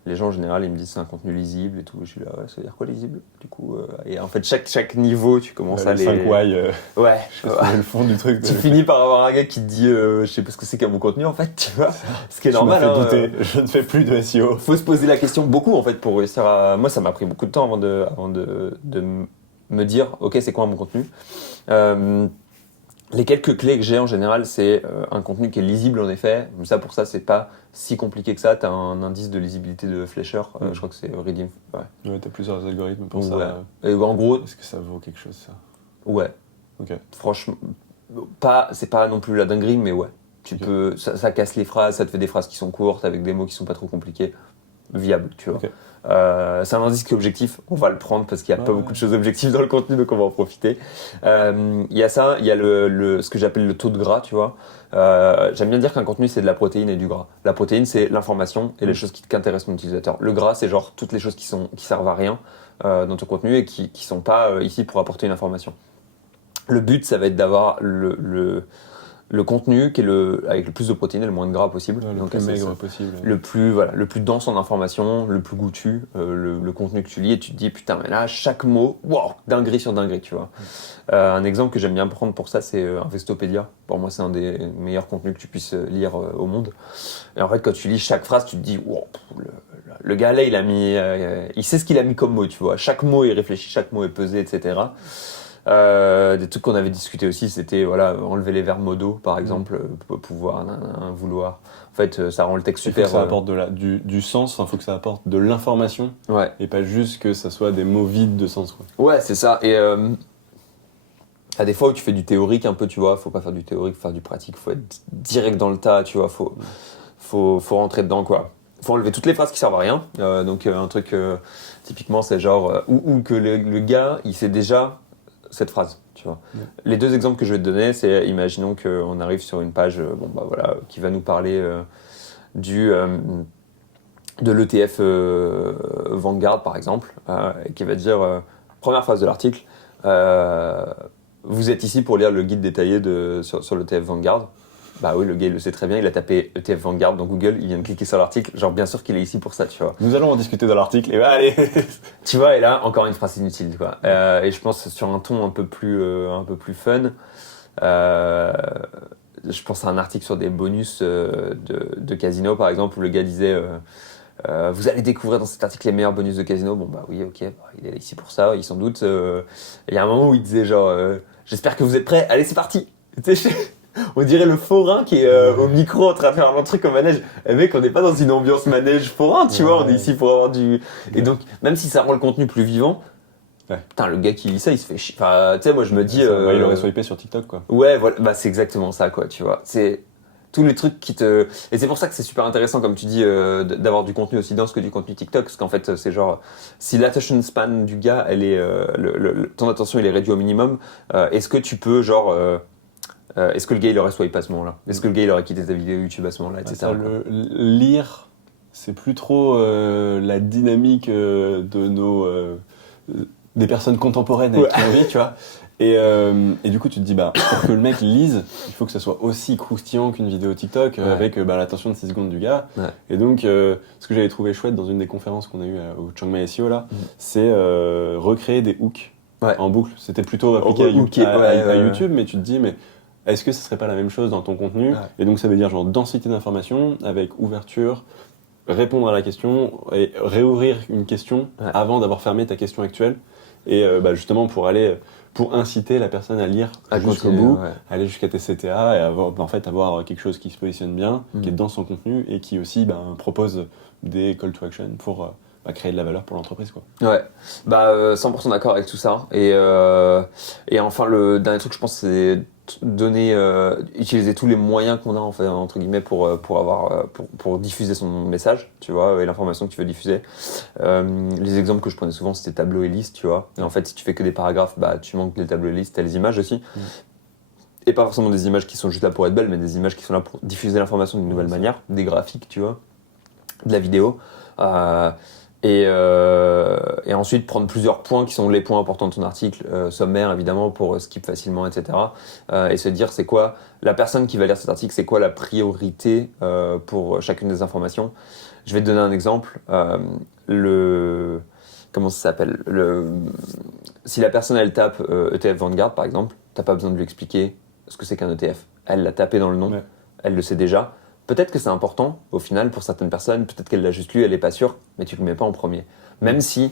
Les gens en général ils me disent c'est un contenu lisible et tout. Je suis là, ouais, ça veut dire quoi lisible du coup et en fait chaque niveau tu commences à les les 5 why. Ouais. C'est le fond du truc. Tu finis par avoir un gars qui te dit je sais pas ce que c'est qu'un bon contenu en fait, tu vois. Ce qui est normal. Tu m'as fait douter. Je ne fais plus de SEO. Faut se poser la question beaucoup en fait pour réussir à. Moi ça m'a pris beaucoup de temps avant de me dire ok c'est quoi un bon contenu. Les quelques clés que j'ai en général, c'est un contenu qui est lisible en effet. Pour ça, c'est pas si compliqué que ça. Tu as un indice de lisibilité de Fleischer, je crois que c'est Reading. Ouais, t'as plusieurs algorithmes pour Ouais. ça. Et en gros, Est-ce que ça vaut quelque chose ça? ouais. Ok. Franchement, c'est pas non plus la dinguerie, mais ouais. Tu peux, ça casse les phrases, ça te fait des phrases qui sont courtes avec des mots qui sont pas trop compliqués. Viable, tu vois. Ok. C'est un indice qui est objectif, on va le prendre parce qu'il n'y a pas beaucoup de choses objectives dans le contenu, donc on va en profiter. Il y a ça, il y a ce que j'appelle le taux de gras, tu vois. J'aime bien dire qu'un contenu c'est de la protéine et du gras. La protéine c'est l'information et les choses qui intéressent ton utilisateur. Le gras c'est genre toutes les choses qui servent à rien dans ton contenu et qui sont pas ici pour apporter une information. Le but ça va être d'avoir le contenu qui est avec le plus de protéines et le moins de gras possible. Ouais, le donc, plus maigre possible. Le plus dense en information, le plus goûtu, le contenu que tu lis et tu te dis putain mais là chaque mot, wow, dinguerie sur dinguerie, tu vois. Un exemple que j'aime bien prendre pour ça c'est Investopedia. Pour moi c'est un des meilleurs contenus que tu puisses lire au monde. Et en fait quand tu lis chaque phrase tu te dis wow, le gars là il sait ce qu'il a mis comme mot, tu vois. Chaque mot est réfléchi, chaque mot est pesé, etc. Des trucs qu'on avait discuté aussi, c'était enlever les verbes modaux par exemple, pouvoir, vouloir. En fait, ça rend le texte super. Il faut que ça apporte du sens, il faut que ça apporte de l'information, et pas juste que ça soit des mots vides de sens. Quoi. Ouais, c'est ça. Et à des fois où tu fais du théorique un peu, tu vois, faut pas faire du théorique, faut faire du pratique, faut être direct dans le tas, tu vois, faut rentrer dedans, quoi. Faut enlever toutes les phrases qui servent à rien. Donc un truc typiquement c'est genre ou que le gars il sait déjà cette phrase, tu vois. Ouais. Les deux exemples que je vais te donner, c'est imaginons qu'on arrive sur une page qui va nous parler de l'ETF Vanguard par exemple, et qui va dire première phrase de l'article, vous êtes ici pour lire le guide détaillé sur l'ETF Vanguard. Bah oui, le gars il le sait très bien, il a tapé ETF Vanguard dans Google, il vient de cliquer sur l'article, genre bien sûr qu'il est ici pour ça, tu vois. Nous allons en discuter dans l'article, et bah allez. Tu vois, et là, encore une phrase inutile, quoi. Et je pense sur un ton un peu plus fun, je pense à un article sur des bonus de casino, par exemple, où le gars disait vous allez découvrir dans cet article les meilleurs bonus de casino. Bon bah oui, ok, il est ici pour ça, il sans doute. Il y a un moment où il disait genre j'espère que vous êtes prêts, allez c'est parti. On dirait le forain qui est au micro en train de faire un truc au manège. Eh mec, on n'est pas dans une ambiance manège forain, tu vois, on est ici pour avoir du... Et donc, même si ça rend le contenu plus vivant, Putain, le gars qui lit ça, il se fait chier. Enfin, tu sais, moi je me dis. Il aurait swipé sur TikTok, quoi. Ouais, voilà, bah c'est exactement ça, quoi, tu vois. C'est tous les trucs qui te. Et c'est pour ça que c'est super intéressant, comme tu dis, d'avoir du contenu aussi dense que du contenu TikTok, parce qu'en fait, c'est genre, si l'attention span du gars, elle est, ton attention, il est réduit au minimum, est-ce que tu peux, genre, est-ce que le gars, il aurait swipé à ce moment-là? Est-ce que le gars, il aurait quitté ta vidéo YouTube à ce moment-là, etc. Ça, lire, c'est plus trop la dynamique de nos des personnes contemporaines avec qui on vit, tu vois. Et du coup, tu te dis, bah, pour que le mec lise, il faut que ça soit aussi croustillant qu'une vidéo TikTok avec l'attention de 6 secondes du gars. Ouais. Et donc, ce que j'avais trouvé chouette dans une des conférences qu'on a eues au Chiang Mai SEO, là, c'est recréer des hooks en boucle. C'était plutôt appliqué à YouTube, mais tu te dis, mais est-ce que ce serait pas la même chose dans ton contenu? Et donc, ça veut dire genre densité d'information avec ouverture, répondre à la question et réouvrir une question avant d'avoir fermé ta question actuelle. Et justement pour inciter la personne à lire jusqu'au bout, aller jusqu'à tes CTA et avoir quelque chose qui se positionne bien, qui est dans son contenu et qui aussi propose des call to action pour créer de la valeur pour l'entreprise, quoi. Ouais, 100% d'accord avec tout ça. Et enfin, le dernier truc, je pense, c'est utiliser tous les moyens qu'on a, en fait, entre guillemets, pour diffuser son message, tu vois, et l'information que tu veux diffuser. Les exemples que je prenais souvent, c'était tableau et liste, tu vois. Et en fait, si tu fais que des paragraphes, tu manques les tableaux et listes, t'as les images aussi. Et pas forcément des images qui sont juste là pour être belles, mais des images qui sont là pour diffuser l'information d'une nouvelle manière, des graphiques, tu vois, de la vidéo. Et ensuite prendre plusieurs points qui sont les points importants de ton article, sommaire évidemment pour skip facilement, etc. Et se dire c'est quoi la personne qui va lire cet article, c'est quoi la priorité pour chacune des informations. Je vais te donner un exemple. Comment ça s'appelle, si la personne elle tape ETF Vanguard par exemple, t'as pas besoin de lui expliquer ce que c'est qu'un ETF. Elle l'a tapé dans le nom, elle le sait déjà. Peut-être que c'est important, au final, pour certaines personnes, peut-être qu'elle l'a juste lu, elle n'est pas sûre, mais tu ne le mets pas en premier. Même si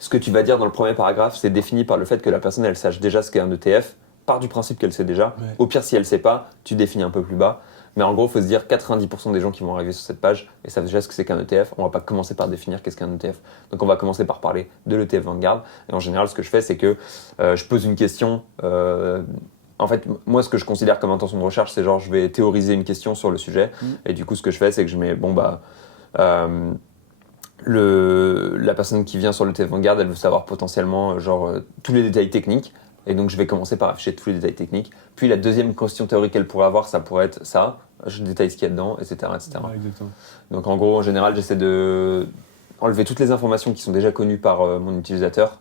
ce que tu vas dire dans le premier paragraphe, c'est défini par le fait que la personne, elle sache déjà ce qu'est un ETF, part du principe qu'elle sait déjà. Au pire, si elle ne sait pas, tu définis un peu plus bas. Mais en gros, il faut se dire 90% des gens qui vont arriver sur cette page et savent déjà ce que c'est qu'un ETF. On ne va pas commencer par définir qu'est-ce qu'un ETF. Donc on va commencer par parler de l'ETF Vanguard. Et en général, ce que je fais, c'est que je pose une question. En fait, moi, ce que je considère comme intention de recherche, c'est genre, je vais théoriser une question sur le sujet. Et du coup, ce que je fais, c'est que je mets, la personne qui vient sur le ETF Vanguard, elle veut savoir potentiellement, tous les détails techniques. Et donc, je vais commencer par afficher tous les détails techniques. Puis, la deuxième question théorique qu'elle pourrait avoir, ça pourrait être ça. Je détaille ce qu'il y a dedans, etc., etc. Ouais, exactement. Donc, en gros, en général, j'essaie de enlever toutes les informations qui sont déjà connues par mon utilisateur.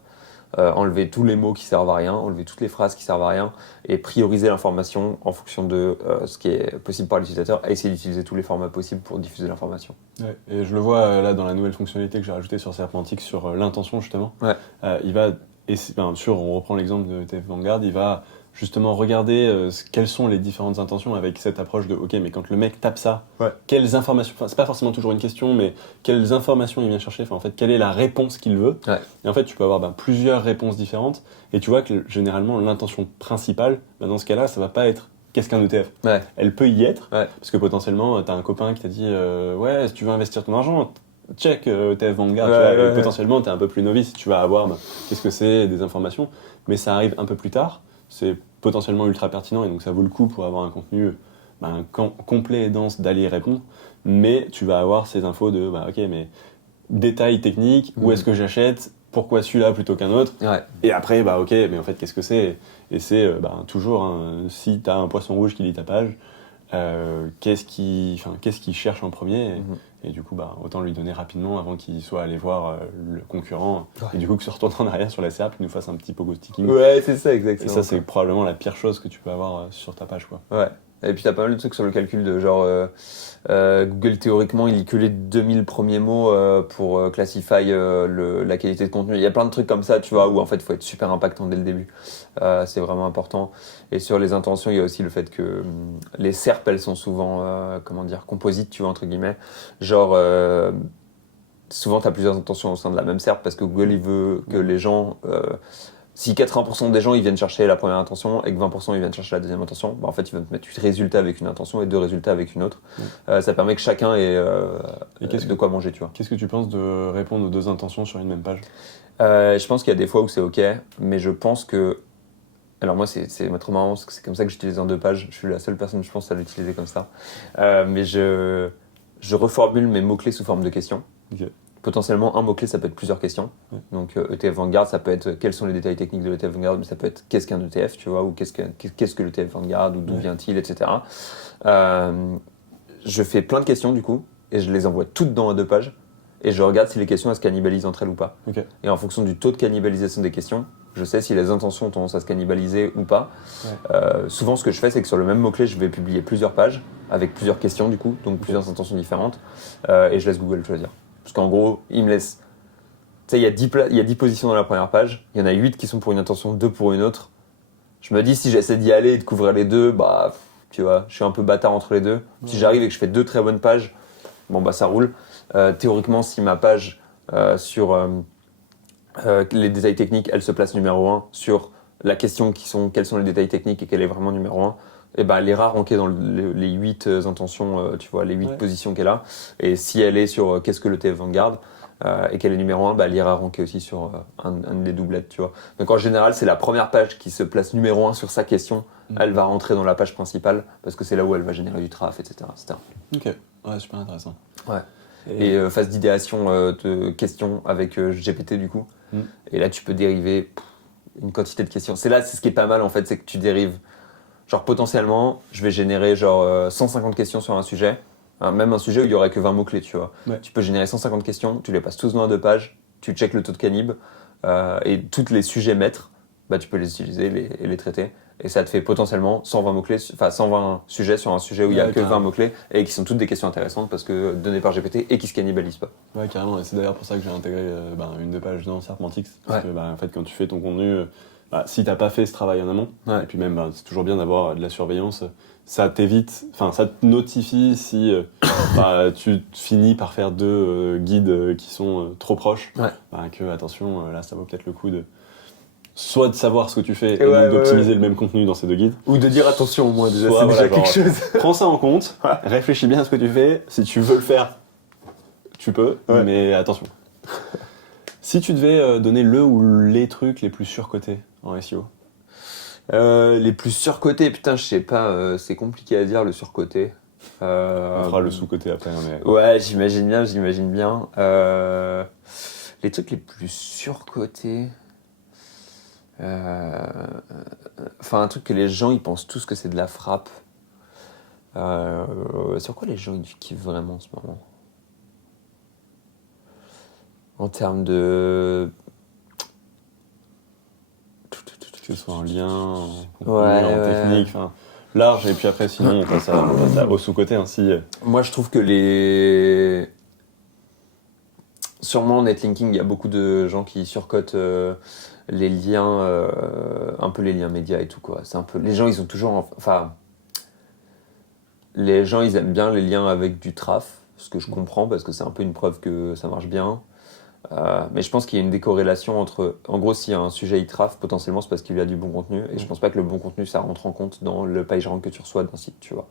Enlever tous les mots qui servent à rien, enlever toutes les phrases qui servent à rien et prioriser l'information en fonction de ce qui est possible par l'utilisateur et essayer d'utiliser tous les formats possibles pour diffuser l'information. Ouais, et je le vois là dans la nouvelle fonctionnalité que j'ai rajoutée sur Serpentic sur l'intention justement. Il va, bien sûr, on reprend l'exemple de ETF Vanguard, il va justement regarder quelles sont les différentes intentions avec cette approche de ok, mais quand le mec tape ça, quelles informations, c'est pas forcément toujours une question, mais quelles informations il vient chercher, en fait, quelle est la réponse qu'il veut. Et en fait, tu peux avoir plusieurs réponses différentes, et tu vois que généralement l'intention principale, dans ce cas-là, ça va pas être qu'est-ce qu'un ETF. Elle peut y être, parce que potentiellement, tu as un copain qui t'a dit ouais, si tu veux investir ton argent, check ETF Vanguard, potentiellement, tu es un peu plus novice, tu vas avoir qu'est-ce que c'est, des informations, mais ça arrive un peu plus tard. C'est potentiellement ultra pertinent et donc ça vaut le coup pour avoir un contenu complet et dense d'aller y répondre. Mais tu vas avoir ces infos de ok, mais détails techniques, où est-ce que j'achète, pourquoi celui-là plutôt qu'un autre. Et après, ok, mais en fait, qu'est-ce que c'est? Et c'est toujours, si tu as un poisson rouge qui lit ta page, qu'est-ce qu'il cherche en premier et du coup, autant lui donner rapidement avant qu'il soit allé voir le concurrent. Et du coup, que se retourne en arrière sur la SERP, qu'il nous fasse un petit pogo sticking. Ouais, c'est ça, exactement. Et ça, c'est probablement la pire chose que tu peux avoir sur ta page, quoi. Ouais. Et puis, t'as pas mal de trucs sur le calcul de genre... Google, théoriquement, il lit que les 2000 premiers mots pour classify la qualité de contenu. Il y a plein de trucs comme ça, tu vois, où en fait, il faut être super impactant dès le début. C'est vraiment important. Et sur les intentions, il y a aussi le fait que les SERP, elles sont souvent, composites, tu vois, entre guillemets. Genre, souvent, tu as plusieurs intentions au sein de la même SERP parce que Google, il veut que les gens... si 80% des gens ils viennent chercher la première intention et que 20% ils viennent chercher la deuxième intention, en fait, ils vont te mettre 8 résultats avec une intention et 2 résultats avec une autre. Ça permet que chacun ait de quoi manger, tu vois. Qu'est-ce que tu penses de répondre aux 2 intentions sur une même page? Je pense qu'il y a des fois où c'est ok, mais je pense que... Alors moi, c'est trop marrant, parce que c'est comme ça que j'utilise en 2 pages. Je suis la seule personne, je pense, à l'utiliser comme ça. Mais je reformule mes mots-clés sous forme de questions. Ok. Potentiellement, un mot-clé, ça peut être plusieurs questions. Ouais. Donc, ETF Vanguard, ça peut être quels sont les détails techniques de l'ETF Vanguard, mais ça peut être qu'est-ce qu'un ETF, tu vois, ou qu'est-ce que l'ETF Vanguard, ou d'où vient-il, etc. Je fais plein de questions, du coup, et je les envoie toutes dans 2 pages, et je regarde si les questions, elles se cannibalisent entre elles ou pas. Ok. Et en fonction du taux de cannibalisation des questions, je sais si les intentions ont tendance à se cannibaliser ou pas. Ouais. Souvent, ce que je fais, c'est que sur le même mot-clé, je vais publier plusieurs pages, avec plusieurs questions, du coup, donc plusieurs intentions différentes, et je laisse Google choisir. Parce qu'en gros, il me laisse... Tu sais, il y a 10 positions dans la première page, il y en a 8 qui sont pour une intention, 2 pour une autre. Je me dis, si j'essaie d'y aller et de couvrir les deux, bah, tu vois, je suis un peu bâtard entre les deux. Si j'arrive et que je fais 2 très bonnes pages, bon, bah, ça roule. Théoriquement, si ma page sur les détails techniques, elle se place numéro 1, sur la question qui sont quels sont les détails techniques et qu'elle est vraiment numéro 1, et bah, elle ira ranker dans les 8 intentions, tu vois, les 8 positions qu'elle a. Et si elle est sur qu'est-ce que le TF Vanguard et qu'elle est numéro 1, bah, elle ira ranker aussi sur un des doublettes, tu vois. Donc en général, c'est la première page qui se place numéro 1 sur sa question. Elle va rentrer dans la page principale parce que c'est là où elle va générer du traf, etc. Ok, ouais, super intéressant. Ouais. Et phase d'idéation de questions avec GPT du coup. Et là, tu peux dériver une quantité de questions. C'est ce qui est pas mal en fait, c'est que tu dérives. Genre potentiellement, je vais générer genre 150 questions sur un sujet. Même un sujet où il y aurait que 20 mots-clés, tu vois. Ouais. Tu peux générer 150 questions, tu les passes tous dans 2 pages, tu checkes le taux de canib, et tous les sujets maîtres, bah, tu peux les utiliser et les traiter. Et ça te fait potentiellement 120 mots-clés, enfin 120 sujets sur un sujet où il n'y a que 20 mots-clés et qui sont toutes des questions intéressantes parce que données par GPT et qui se cannibalisent pas. Ouais, carrément. Et c'est d'ailleurs pour ça que j'ai intégré une 2 pages dans Serpentix. Parce que en fait, quand tu fais ton contenu, si t'as pas fait ce travail en amont, et puis même c'est toujours bien d'avoir de la surveillance, ça t'évite, enfin ça te notifie si tu finis par faire 2 guides qui sont trop proches, que attention, là ça vaut peut-être le coup de soit de savoir ce que tu fais et donc d'optimiser le même contenu dans ces 2 guides. Ou de dire attention au moins déjà, c'est déjà quelque chose. Prends ça en compte, réfléchis bien à ce que tu fais, si tu veux le faire, tu peux, mais attention. Si tu devais donner le ou les trucs les plus surcotés en SEO. Les plus surcotés, putain, je sais pas, c'est compliqué à dire le surcoté. On fera le sous-côté après. Mais... Ouais, j'imagine bien. Les trucs les plus surcotés... Enfin, un truc que les gens, ils pensent tous que c'est de la frappe. Sur quoi les gens, ils kiffent vraiment en ce moment ? En termes de... Que ce soit en lien, en technique, large, et puis après, sinon, on passe au sous-côté ainsi. Moi, je trouve que les... Sûrement, en netlinking, il y a beaucoup de gens qui surcotent les liens, un peu les liens médias et tout, quoi. C'est un peu... Les gens, ils ont toujours... Les gens, ils aiment bien les liens avec du traf, ce que je comprends, parce que c'est un peu une preuve que ça marche bien. Mais je pense qu'il y a une décorrélation entre... En gros, s'il y a un sujet e-traf, potentiellement, c'est parce qu'il y a du bon contenu. Et je pense pas que le bon contenu, ça rentre en compte dans le PageRank que tu reçois d'un site, tu vois.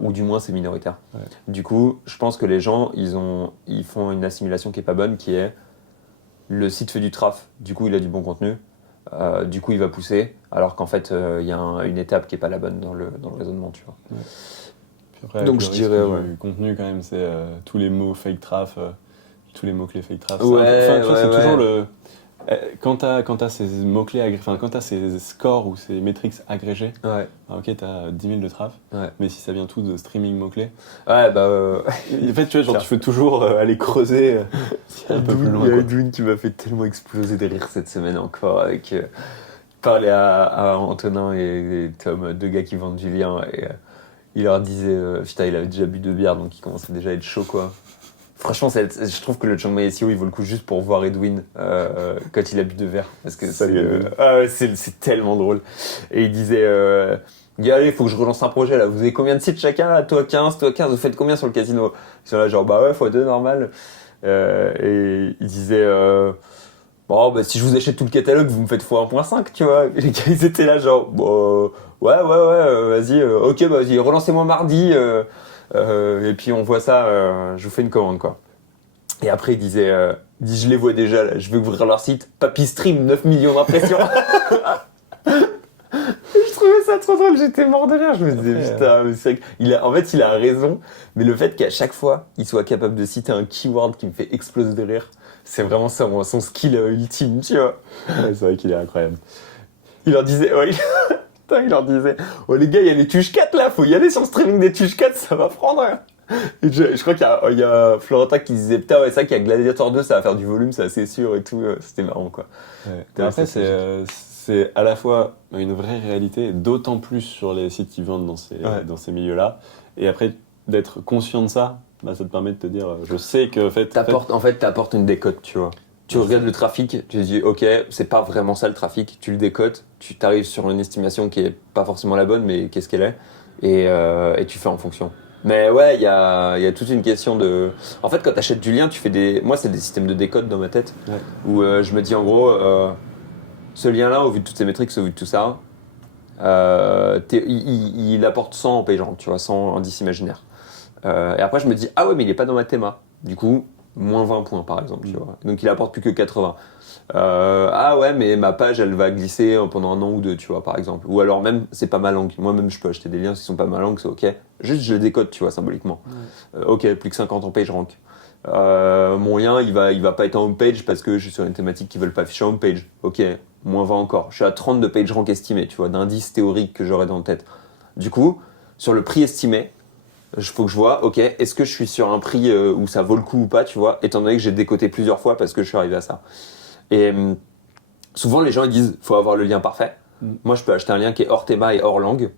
Ou du moins, c'est minoritaire. Ouais. Du coup, je pense que les gens, ils font une assimilation qui est pas bonne, qui est le site fait du traf, du coup, il a du bon contenu. Du coup, il va pousser, alors qu'en fait, il y a une étape qui est pas la bonne dans le raisonnement, tu vois. Ouais. Puis après, donc, je dirais... Du contenu, quand même, c'est tous les mots fake traf... tous les mots-clés fake traf. C'est toujours le... Quand t'as ces mots-clés, quand t'as ces scores ou ces métriques agrégées, ok, t'as 10 000 de traf, mais si ça vient tout de streaming mots-clés... en fait, tu vois, genre, tu peux toujours aller creuser un peu plus loin. Il y a Edwin qui m'a fait tellement exploser de rire cette semaine encore, avec... parler à Antonin et Tom, 2 gars qui vendent du lien, et il leur disait... putain, il avait déjà bu 2 bières, donc il commençait déjà à être chaud, quoi. Franchement, je trouve que le Chiang Mai SEO, il vaut le coup juste pour voir Edwin quand il a bu 2 verres. Parce que c'est tellement drôle. Et il disait, allez, il faut que je relance un projet là. Vous avez combien de sites chacun là ? Toi 15, vous faites combien sur le casino ? Ils sont là genre, bah ouais, x2, normal. Et il disait, si je vous achète tout le catalogue, vous me faites x1.5, tu vois. Et les gars, ils étaient là genre, ouais, vas-y, ok, vas-y, relancez-moi mardi. Et puis on voit ça, je vous fais une commande, quoi. Et après il disait, Il dit, je les vois déjà, là, je vais ouvrir leur site. Papy Stream, 9 millions d'impressions. Je trouvais ça trop drôle, j'étais mort de rire. Je me disais, putain, mais c'est vrai en fait, il a raison, mais le fait qu'à chaque fois, il soit capable de citer un keyword qui me fait exploser de rire, c'est vraiment ça, son skill ultime, tu vois. Ouais, c'est vrai qu'il est incroyable. Il leur disait, il leur disait, oh les gars, il y a les Tuche 4 là, faut y aller sur le streaming des Tuche 4, ça va prendre. Hein. Et je crois qu'il y a Florentin qui disait, putain, ouais, c'est ça qu'il y a Gladiator 2, ça va faire du volume, ça c'est sûr et tout. C'était marrant, quoi. Ouais. Après, c'est à la fois une vraie réalité, d'autant plus sur les sites qui vendent dans ces milieux-là. Et après, d'être conscient de ça, bah, ça te permet de te dire, je sais que t'apportes une décote, tu vois. Tu regardes le trafic, tu te dis, ok, c'est pas vraiment ça le trafic, tu le décotes, tu t'arrives sur une estimation qui est pas forcément la bonne, mais qu'est-ce qu'elle est, et tu fais en fonction. Mais ouais, il y a toute une question de... En fait, quand tu achètes du lien, tu fais des... Moi, c'est des systèmes de décote dans ma tête, où je me dis, en gros, ce lien-là, au vu de toutes ces métriques, au vu de tout ça, il apporte 100 en pageant, tu vois, 100 indices imaginaires. Et après, je me dis, ah ouais, mais il est pas dans ma théma. Du coup, moins 20 points, par exemple, tu vois. Donc, il apporte plus que 80. Ah ouais, mais ma page, elle va glisser pendant 1 an ou 2, tu vois, par exemple. Ou alors même, c'est pas ma langue. Moi-même, je peux acheter des liens qui sont pas ma langue, c'est ok. Juste, je le décode, tu vois, symboliquement. Ok, plus que 50 en PageRank. Mon lien, il va pas être en homepage parce que je suis sur une thématique qui veulent pas afficher en homepage. Ok, moins 20 encore. Je suis à 30 de PageRank estimé, tu vois, d'indices théoriques que j'aurais dans la tête. Du coup, sur le prix estimé, il faut que je vois, ok, est-ce que je suis sur un prix où ça vaut le coup ou pas, tu vois, étant donné que j'ai décoté plusieurs fois parce que je suis arrivé à ça. Et souvent, les gens ils disent, faut avoir le lien parfait. Moi, je peux acheter un lien qui est hors théma et hors langue.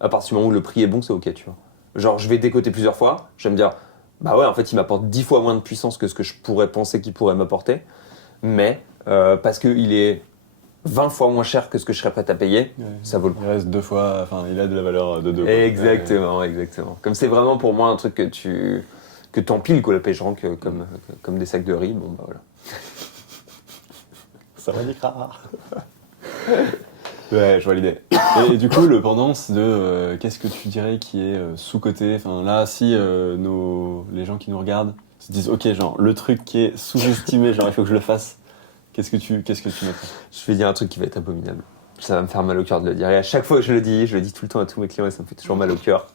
À partir du moment où le prix est bon, c'est ok, tu vois. Genre, je vais décoter plusieurs fois, je vais me dire, bah ouais, en fait, il m'apporte 10 fois moins de puissance que ce que je pourrais penser qu'il pourrait m'apporter, mais parce qu'il est 20 fois moins cher que ce que je serais prêt à payer, ça vaut le coup. Il reste 2 fois, enfin, il a de la valeur de 2. Exactement. Comme c'est vraiment pour moi un truc que t'empiles, quoi, le PageRank, comme des sacs de riz, bon bah voilà. Ça va Nickra. Ouais, je vois l'idée. Et du coup, le pendant de qu'est-ce que tu dirais qui est sous-coté. Enfin là, si les gens qui nous regardent se disent, ok, genre le truc qui est sous-estimé, genre il faut que je le fasse. Qu'est-ce que tu mettrais? Je vais dire un truc qui va être abominable. Ça va me faire mal au cœur de le dire. Et à chaque fois que je le dis tout le temps à tous mes clients et ça me fait toujours mal au cœur.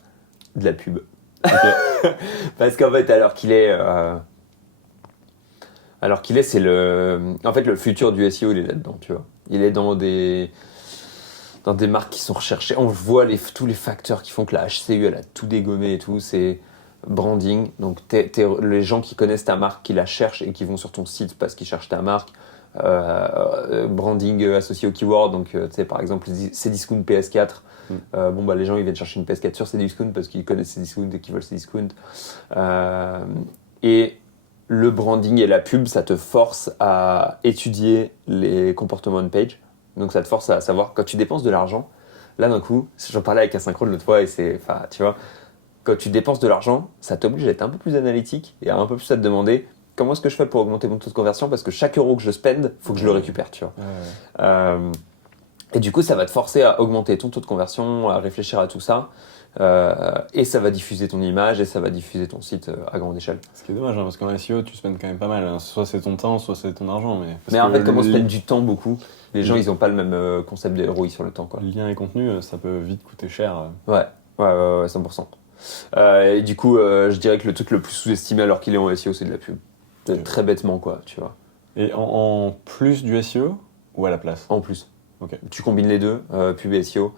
De la pub. Okay. Parce qu'en fait, alors qu'il est, c'est le... En fait, le futur du SEO, il est là-dedans, tu vois. Il est dans des marques qui sont recherchées. On voit tous les facteurs qui font que la HCU, elle a tout dégommé et tout. C'est branding. Donc, les gens qui connaissent ta marque, qui la cherchent et qui vont sur ton site parce qu'ils cherchent ta marque. Branding associé au keyword. Donc, tu sais, par exemple, Cdiscount PS4. Les gens, ils viennent chercher une PS4 sur Cdiscount parce qu'ils connaissent Cdiscount et qu'ils veulent Cdiscount. Et le branding et la pub, ça te force à étudier les comportements on-page. Donc ça te force à savoir, quand tu dépenses de l'argent, là d'un coup, j'en parlais avec Asynchrone l'autre fois, et tu vois, quand tu dépenses de l'argent, ça t'oblige à être un peu plus analytique et un peu plus à te demander comment est-ce que je fais pour augmenter mon taux de conversion, parce que chaque euro que je spend, faut que je le récupère, tu vois. Et du coup, ça va te forcer à augmenter ton taux de conversion, à réfléchir à tout ça. Et ça va diffuser ton image et ça va diffuser ton site à grande échelle. Ce qui est dommage, hein, parce qu'en SEO, tu spends quand même pas mal. Hein. Soit c'est ton temps, soit c'est ton argent. Mais en fait, comme on spend du temps beaucoup, les gens, ils n'ont pas le même concept de ROI sur le temps, quoi. Lien et contenu, ça peut vite coûter cher. Ouais, 100%. Et du coup, je dirais que le truc le plus sous-estimé alors qu'il est en SEO, c'est de la pub. Très bêtement, quoi, tu vois. Et en plus du SEO ou à la place? En plus. Okay. Tu combines les deux, pub et SEO.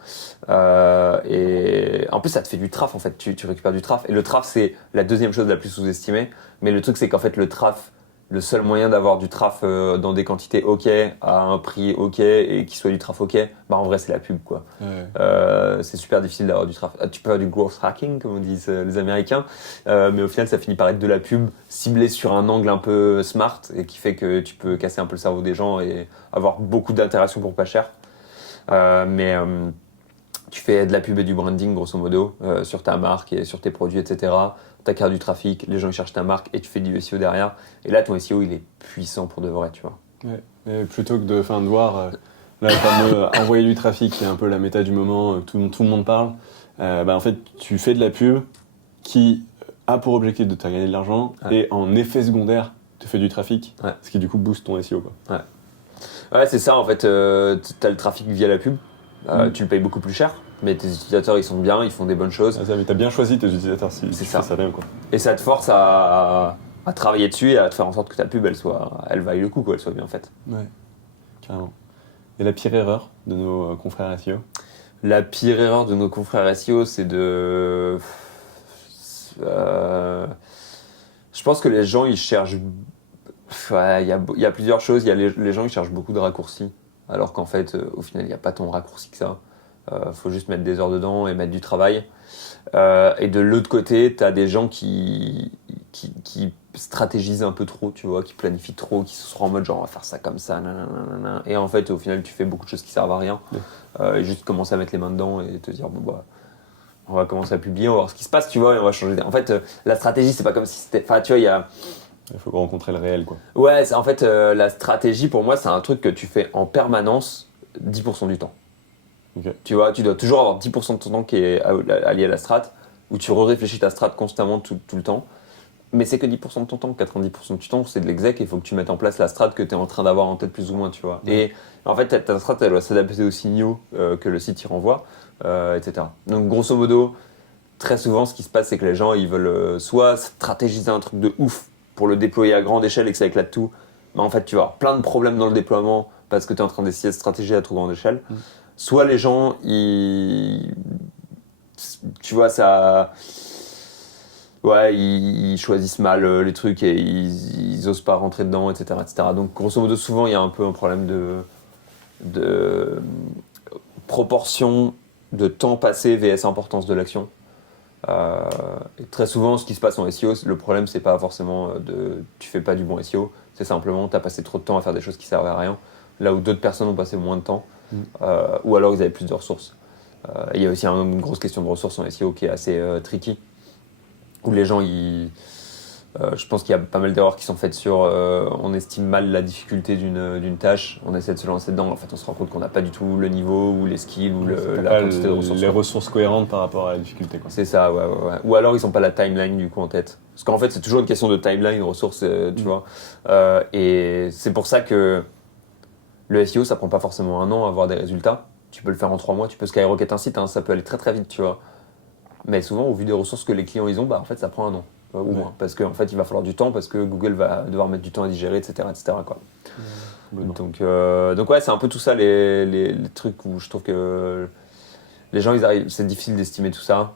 Et en plus, ça te fait du traf, en fait. Tu récupères du traf. Et le traf, c'est la deuxième chose la plus sous-estimée. Mais le truc, c'est qu'en fait, le traf, le seul moyen d'avoir du traf dans des quantités OK, à un prix OK, et qui soit du traf OK, bah en vrai, c'est la pub, quoi. C'est super difficile d'avoir du traf. Tu peux avoir du growth hacking, comme disent les Américains, mais au final, ça finit par être de la pub ciblée sur un angle un peu smart, et qui fait que tu peux casser un peu le cerveau des gens et avoir beaucoup d'interactions pour pas cher. Tu fais de la pub et du branding, grosso modo, sur ta marque et sur tes produits, etc. T'acquiers du trafic, les gens ils cherchent ta marque et tu fais du SEO derrière. Et là, ton SEO, il est puissant pour de vrai, tu vois. Ouais. Et plutôt que de voir le fameux envoyer du trafic, qui est un peu la méta du moment, tout le monde parle, en fait, tu fais de la pub qui a pour objectif de te faire gagner de l'argent et en effet secondaire, te fais du trafic, Ouais. ce qui du coup booste ton SEO, quoi. Ouais, c'est ça en fait. T'as le trafic via la pub, tu le payes beaucoup plus cher, mais tes utilisateurs ils sont bien, ils font des bonnes choses. Ah, ça, mais t'as bien choisi tes utilisateurs si C'est tu ça. fais ça bien, quoi. Et ça te force à travailler dessus et à te faire en sorte que ta pub elle vaille le coup, quoi, elle soit bien faite. Ouais, carrément. Et la pire erreur de nos confrères SEO? La pire erreur de nos confrères SEO, c'est de. Je pense que les gens ils cherchent. Ouais, il y a plusieurs choses. Il y a les gens ils cherchent beaucoup de raccourcis, alors qu'en fait, au final, il n'y a pas tant de raccourcis que ça. Faut juste mettre des heures dedans et mettre du travail. Et de l'autre côté, tu as des gens qui stratégisent un peu trop, tu vois, qui planifient trop, qui se seront en mode genre on va faire ça comme ça, nanana. Et en fait, au final, tu fais beaucoup de choses qui servent à rien. Ouais. Et juste commencer à mettre les mains dedans et te dire bon bah. On va commencer à publier, on va voir ce qui se passe, tu vois, et on va changer. En fait, la stratégie, c'est pas comme si c'était. Enfin, tu vois, il y a. Il faut rencontrer le réel, quoi. Ouais, en fait, la stratégie, pour moi, c'est un truc que tu fais en permanence 10% du temps. Ok. Tu vois, tu dois toujours avoir 10% de ton temps qui est allié à la strat, où tu réfléchis ta strat constamment tout le temps. Mais c'est que 10% de ton temps, 90% du temps, c'est de l'exec et il faut que tu mettes en place la strat que tu es en train d'avoir en tête plus ou moins, tu vois. Et en fait, ta strat, elle doit s'adapter aux signaux que le site y renvoie, etc. Donc, grosso modo, très souvent, ce qui se passe, c'est que les gens, ils veulent soit stratégiser un truc de ouf pour le déployer à grande échelle et que ça éclate tout. Mais en fait, tu vas avoir plein de problèmes dans le déploiement parce que tu es en train d'essayer de stratégiser à trop grande échelle. Soit les gens, tu vois, ça. Ouais, ils choisissent mal les trucs et ils osent pas rentrer dedans, etc., etc. Donc, grosso modo, souvent, il y a un peu un problème de proportion de temps passé vs importance de l'action. Et très souvent, ce qui se passe en SEO, le problème, c'est pas forcément tu fais pas du bon SEO, c'est simplement tu as passé trop de temps à faire des choses qui servent à rien, là où d'autres personnes ont passé moins de temps, ou alors ils avaient plus de ressources. Il y a aussi une grosse question de ressources en SEO qui est assez tricky, où les gens, je pense qu'il y a pas mal d'erreurs qui sont faites sur on estime mal la difficulté d'une tâche, on essaie de se lancer dedans, en fait on se rend compte qu'on n'a pas du tout le niveau ou les skills ou la quantité de ressources. Les ressources cohérentes par rapport à la difficulté, quoi. C'est ça, ouais. Ou alors ils n'ont pas la timeline du coup en tête. Parce qu'en fait c'est toujours une question de timeline, ressources, tu vois. Et c'est pour ça que le SEO ça prend pas forcément un an à avoir des résultats. Tu peux le faire en 3 mois, tu peux skyrocket un site, hein, ça peut aller très très vite, tu vois. Mais souvent au vu des ressources que les clients ils ont, bah en fait ça prend un an. Ou moins, parce qu'en fait il va falloir du temps, parce que Google va devoir mettre du temps à digérer, etc. quoi. Donc ouais, c'est un peu tout ça les trucs où je trouve que les gens, c'est difficile d'estimer tout ça.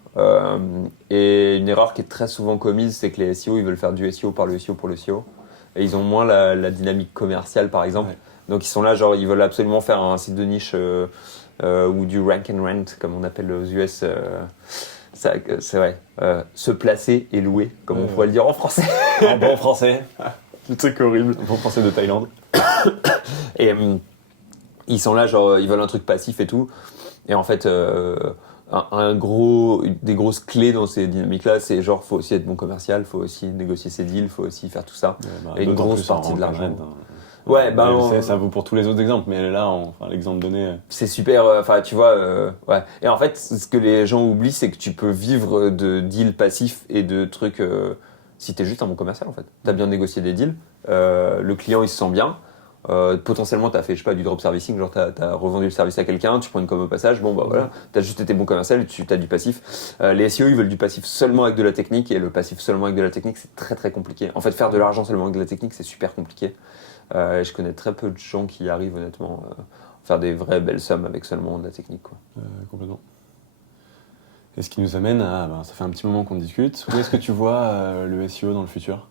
Et une erreur qui est très souvent commise, c'est que les SEO, ils veulent faire du SEO par le SEO pour le SEO. Et ils ont moins la dynamique commerciale, par exemple. Ouais. Donc ils sont là, genre, ils veulent absolument faire un site de niche ou du rank and rent, comme on appelle aux US. C'est vrai. Se placer et louer, comme on pourrait le dire en français. En bon français. Le truc horrible. En bon français de Thaïlande. Et ils sont là, genre, ils veulent un truc passif et tout. Et en fait, des grosses clés dans ces dynamiques-là, c'est genre, faut aussi être bon commercial, faut aussi négocier ses deals, faut aussi faire tout ça. Et une grosse partie de l'argent. Ouais, ça vaut pour tous les autres exemples, mais là, l'exemple donné. C'est super, tu vois, ouais. Et en fait, ce que les gens oublient, c'est que tu peux vivre de deals passifs et de trucs si t'es juste un bon commercial, en fait. T'as bien négocié des deals, le client, il se sent bien. Potentiellement t'as fait je sais pas du drop servicing, genre t'as revendu le service à quelqu'un, tu prends une com au passage, bon bah voilà, t'as juste été bon commercial, t'as du passif. Les SEO ils veulent du passif seulement avec de la technique, et le passif seulement avec de la technique c'est très très compliqué. En fait faire de l'argent seulement avec de la technique c'est super compliqué. Et je connais très peu de gens qui y arrivent honnêtement faire des vraies belles sommes avec seulement de la technique, quoi. Complètement. Et ce qui nous amène à, ça fait un petit moment qu'on discute, où est-ce que tu vois le SEO dans le futur?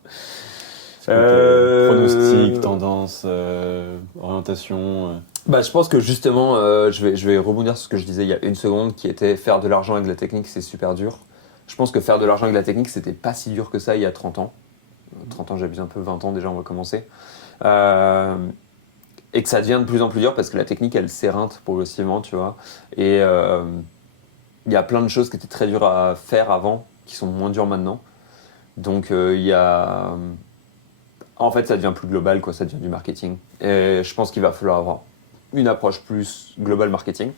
Pronostic, tendance, orientation. Bah, je pense que justement, je vais rebondir sur ce que je disais il y a une seconde, qui était faire de l'argent avec de la technique, c'est super dur. Je pense que faire de l'argent avec de la technique, c'était pas si dur que ça il y a 30 ans. 30 ans, j'abuse un peu, 20 ans déjà, on va commencer. Et que ça devient de plus en plus dur parce que la technique, elle s'éreinte progressivement, tu vois. Et il y a plein de choses qui étaient très dures à faire avant, qui sont moins dures maintenant. Donc il y a... En fait, ça devient plus global, quoi, ça devient du marketing. Et je pense qu'il va falloir avoir une approche plus global marketing.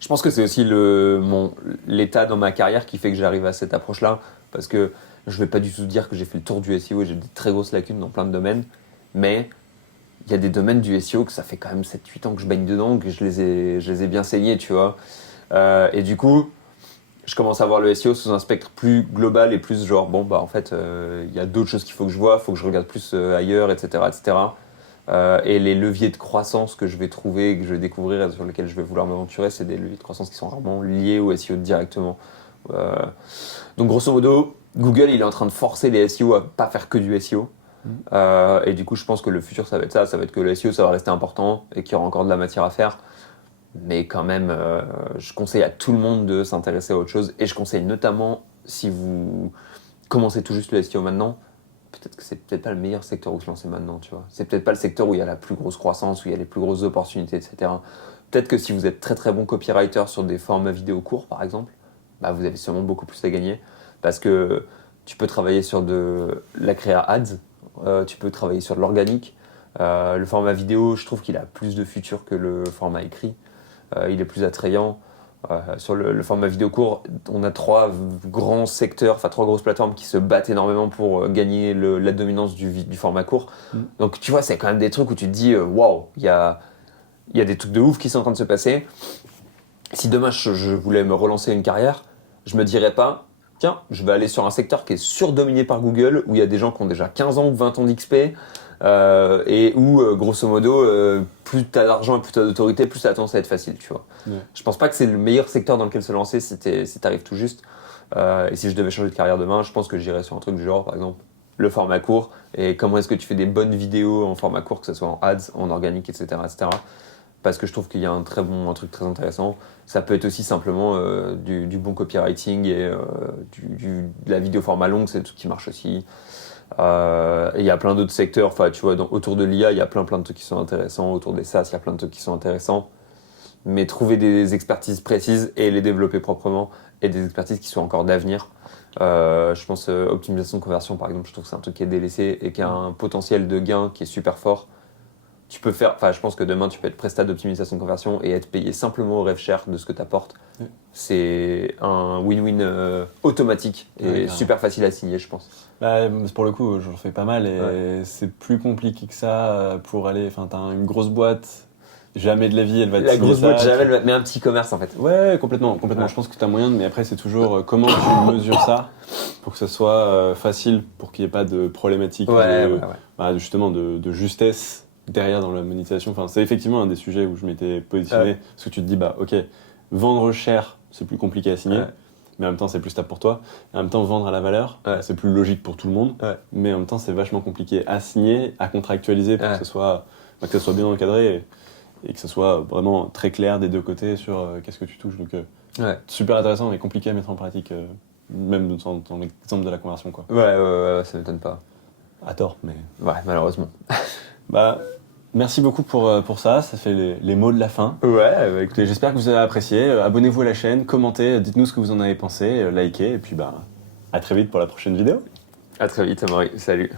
Je pense que c'est aussi l'état dans ma carrière qui fait que j'arrive à cette approche-là. Parce que Je vais pas du tout dire que j'ai fait le tour du SEO et j'ai des très grosses lacunes dans plein de domaines, mais il y a des domaines du SEO que ça fait quand même 7-8 ans que je baigne dedans, que je les ai bien saignés, tu vois. Et du coup, je commence à voir le SEO sous un spectre plus global et plus genre, bon, bah en fait, il y a d'autres choses qu'il faut que je vois, il faut que je regarde plus ailleurs, etc. etc. Et les leviers de croissance que je vais trouver, que je vais découvrir et sur lesquels je vais vouloir m'aventurer, c'est des leviers de croissance qui sont rarement liés au SEO directement. Donc grosso modo, Google il est en train de forcer les SEO à pas faire que du SEO. Et du coup, je pense que le futur ça va être ça. Ça va être que le SEO ça va rester important et qu'il y aura encore de la matière à faire. Mais quand même, je conseille à tout le monde de s'intéresser à autre chose. Et je conseille notamment, si vous commencez tout juste le SEO maintenant, peut-être que c'est peut-être pas le meilleur secteur où se lancer maintenant, tu vois. C'est peut-être pas le secteur où il y a la plus grosse croissance, où il y a les plus grosses opportunités, etc. Peut-être que si vous êtes très très bon copywriter sur des formats vidéo courts, par exemple, bah vous avez sûrement beaucoup plus à gagner. Parce que tu peux travailler sur de la créa ads, tu peux travailler sur de l'organique. Le format vidéo, je trouve qu'il a plus de futur que le format écrit. Il est plus attrayant. Sur le format vidéo court, on a trois grands secteurs, enfin trois grosses plateformes qui se battent énormément pour gagner la dominance du format court. Donc tu vois, c'est quand même des trucs où tu te dis waouh, il y a des trucs de ouf qui sont en train de se passer. Si demain je voulais me relancer une carrière, je me dirais pas tiens, je vais aller sur un secteur qui est surdominé par Google, où il y a des gens qui ont déjà 15 ans ou 20 ans d'XP, et où, grosso modo, plus tu as d'argent et plus tu as d'autorité, plus ça a tendance à être facile, tu vois. Ouais. Je pense pas que c'est le meilleur secteur dans lequel se lancer si t'arrives tout juste. Et si je devais changer de carrière demain, je pense que j'irais sur un truc du genre, par exemple, le format court, et comment est-ce que tu fais des bonnes vidéos en format court, que ce soit en ads, en organique, etc., etc. Parce que je trouve qu'il y a un truc très intéressant. Ça peut être aussi simplement du bon copywriting et de la vidéo format longue, c'est tout qui marche aussi. Et il y a plein d'autres secteurs, enfin tu vois, autour de l'IA, il y a plein de trucs qui sont intéressants, autour des SaaS, il y a plein de trucs qui sont intéressants. Mais trouver des expertises précises et les développer proprement, et des expertises qui soient encore d'avenir. Je pense optimisation de conversion par exemple, je trouve que c'est un truc qui est délaissé et qui a un potentiel de gain qui est super fort. Je pense que demain tu peux être prestat d'optimisation de conversion et être payé simplement au rev share de ce que tu apportes. C'est un win-win automatique et super facile à signer, je pense. Bah, pour le coup, j'en fais pas mal et c'est plus compliqué que ça pour aller. Enfin, t'as une grosse boîte, jamais de la vie, elle va te La signer grosse boîte, ça, jamais, mais un petit commerce en fait. Ouais, complètement. Ouais. Je pense que t'as moyen, mais après, c'est toujours comment tu mesures ça pour que ça soit facile, pour qu'il n'y ait pas de problématique bah, justement de justesse derrière dans la monétisation. Enfin, c'est effectivement un des sujets où je m'étais positionné. Parce que tu te dis, bah ok, vendre cher, c'est plus compliqué à signer. Mais en même temps, c'est plus stable pour toi. Et en même temps, vendre à la valeur, c'est plus logique pour tout le monde. Mais en même temps, c'est vachement compliqué à signer, à contractualiser pour que ça soit bien encadré et que ce soit vraiment très clair des deux côtés sur qu'est-ce que tu touches. Donc, super intéressant mais compliqué à mettre en pratique, même dans l'exemple de la conversion, quoi. Ouais, ça m'étonne pas. À tort, mais... Ouais, malheureusement. Bah, merci beaucoup pour ça. Ça fait les mots de la fin. Ouais, Écoutez, j'espère que vous avez apprécié. Abonnez-vous à la chaîne, commentez, dites-nous ce que vous en avez pensé, likez, et puis bah, à très vite pour la prochaine vidéo. à très vite, Amaury. Salut.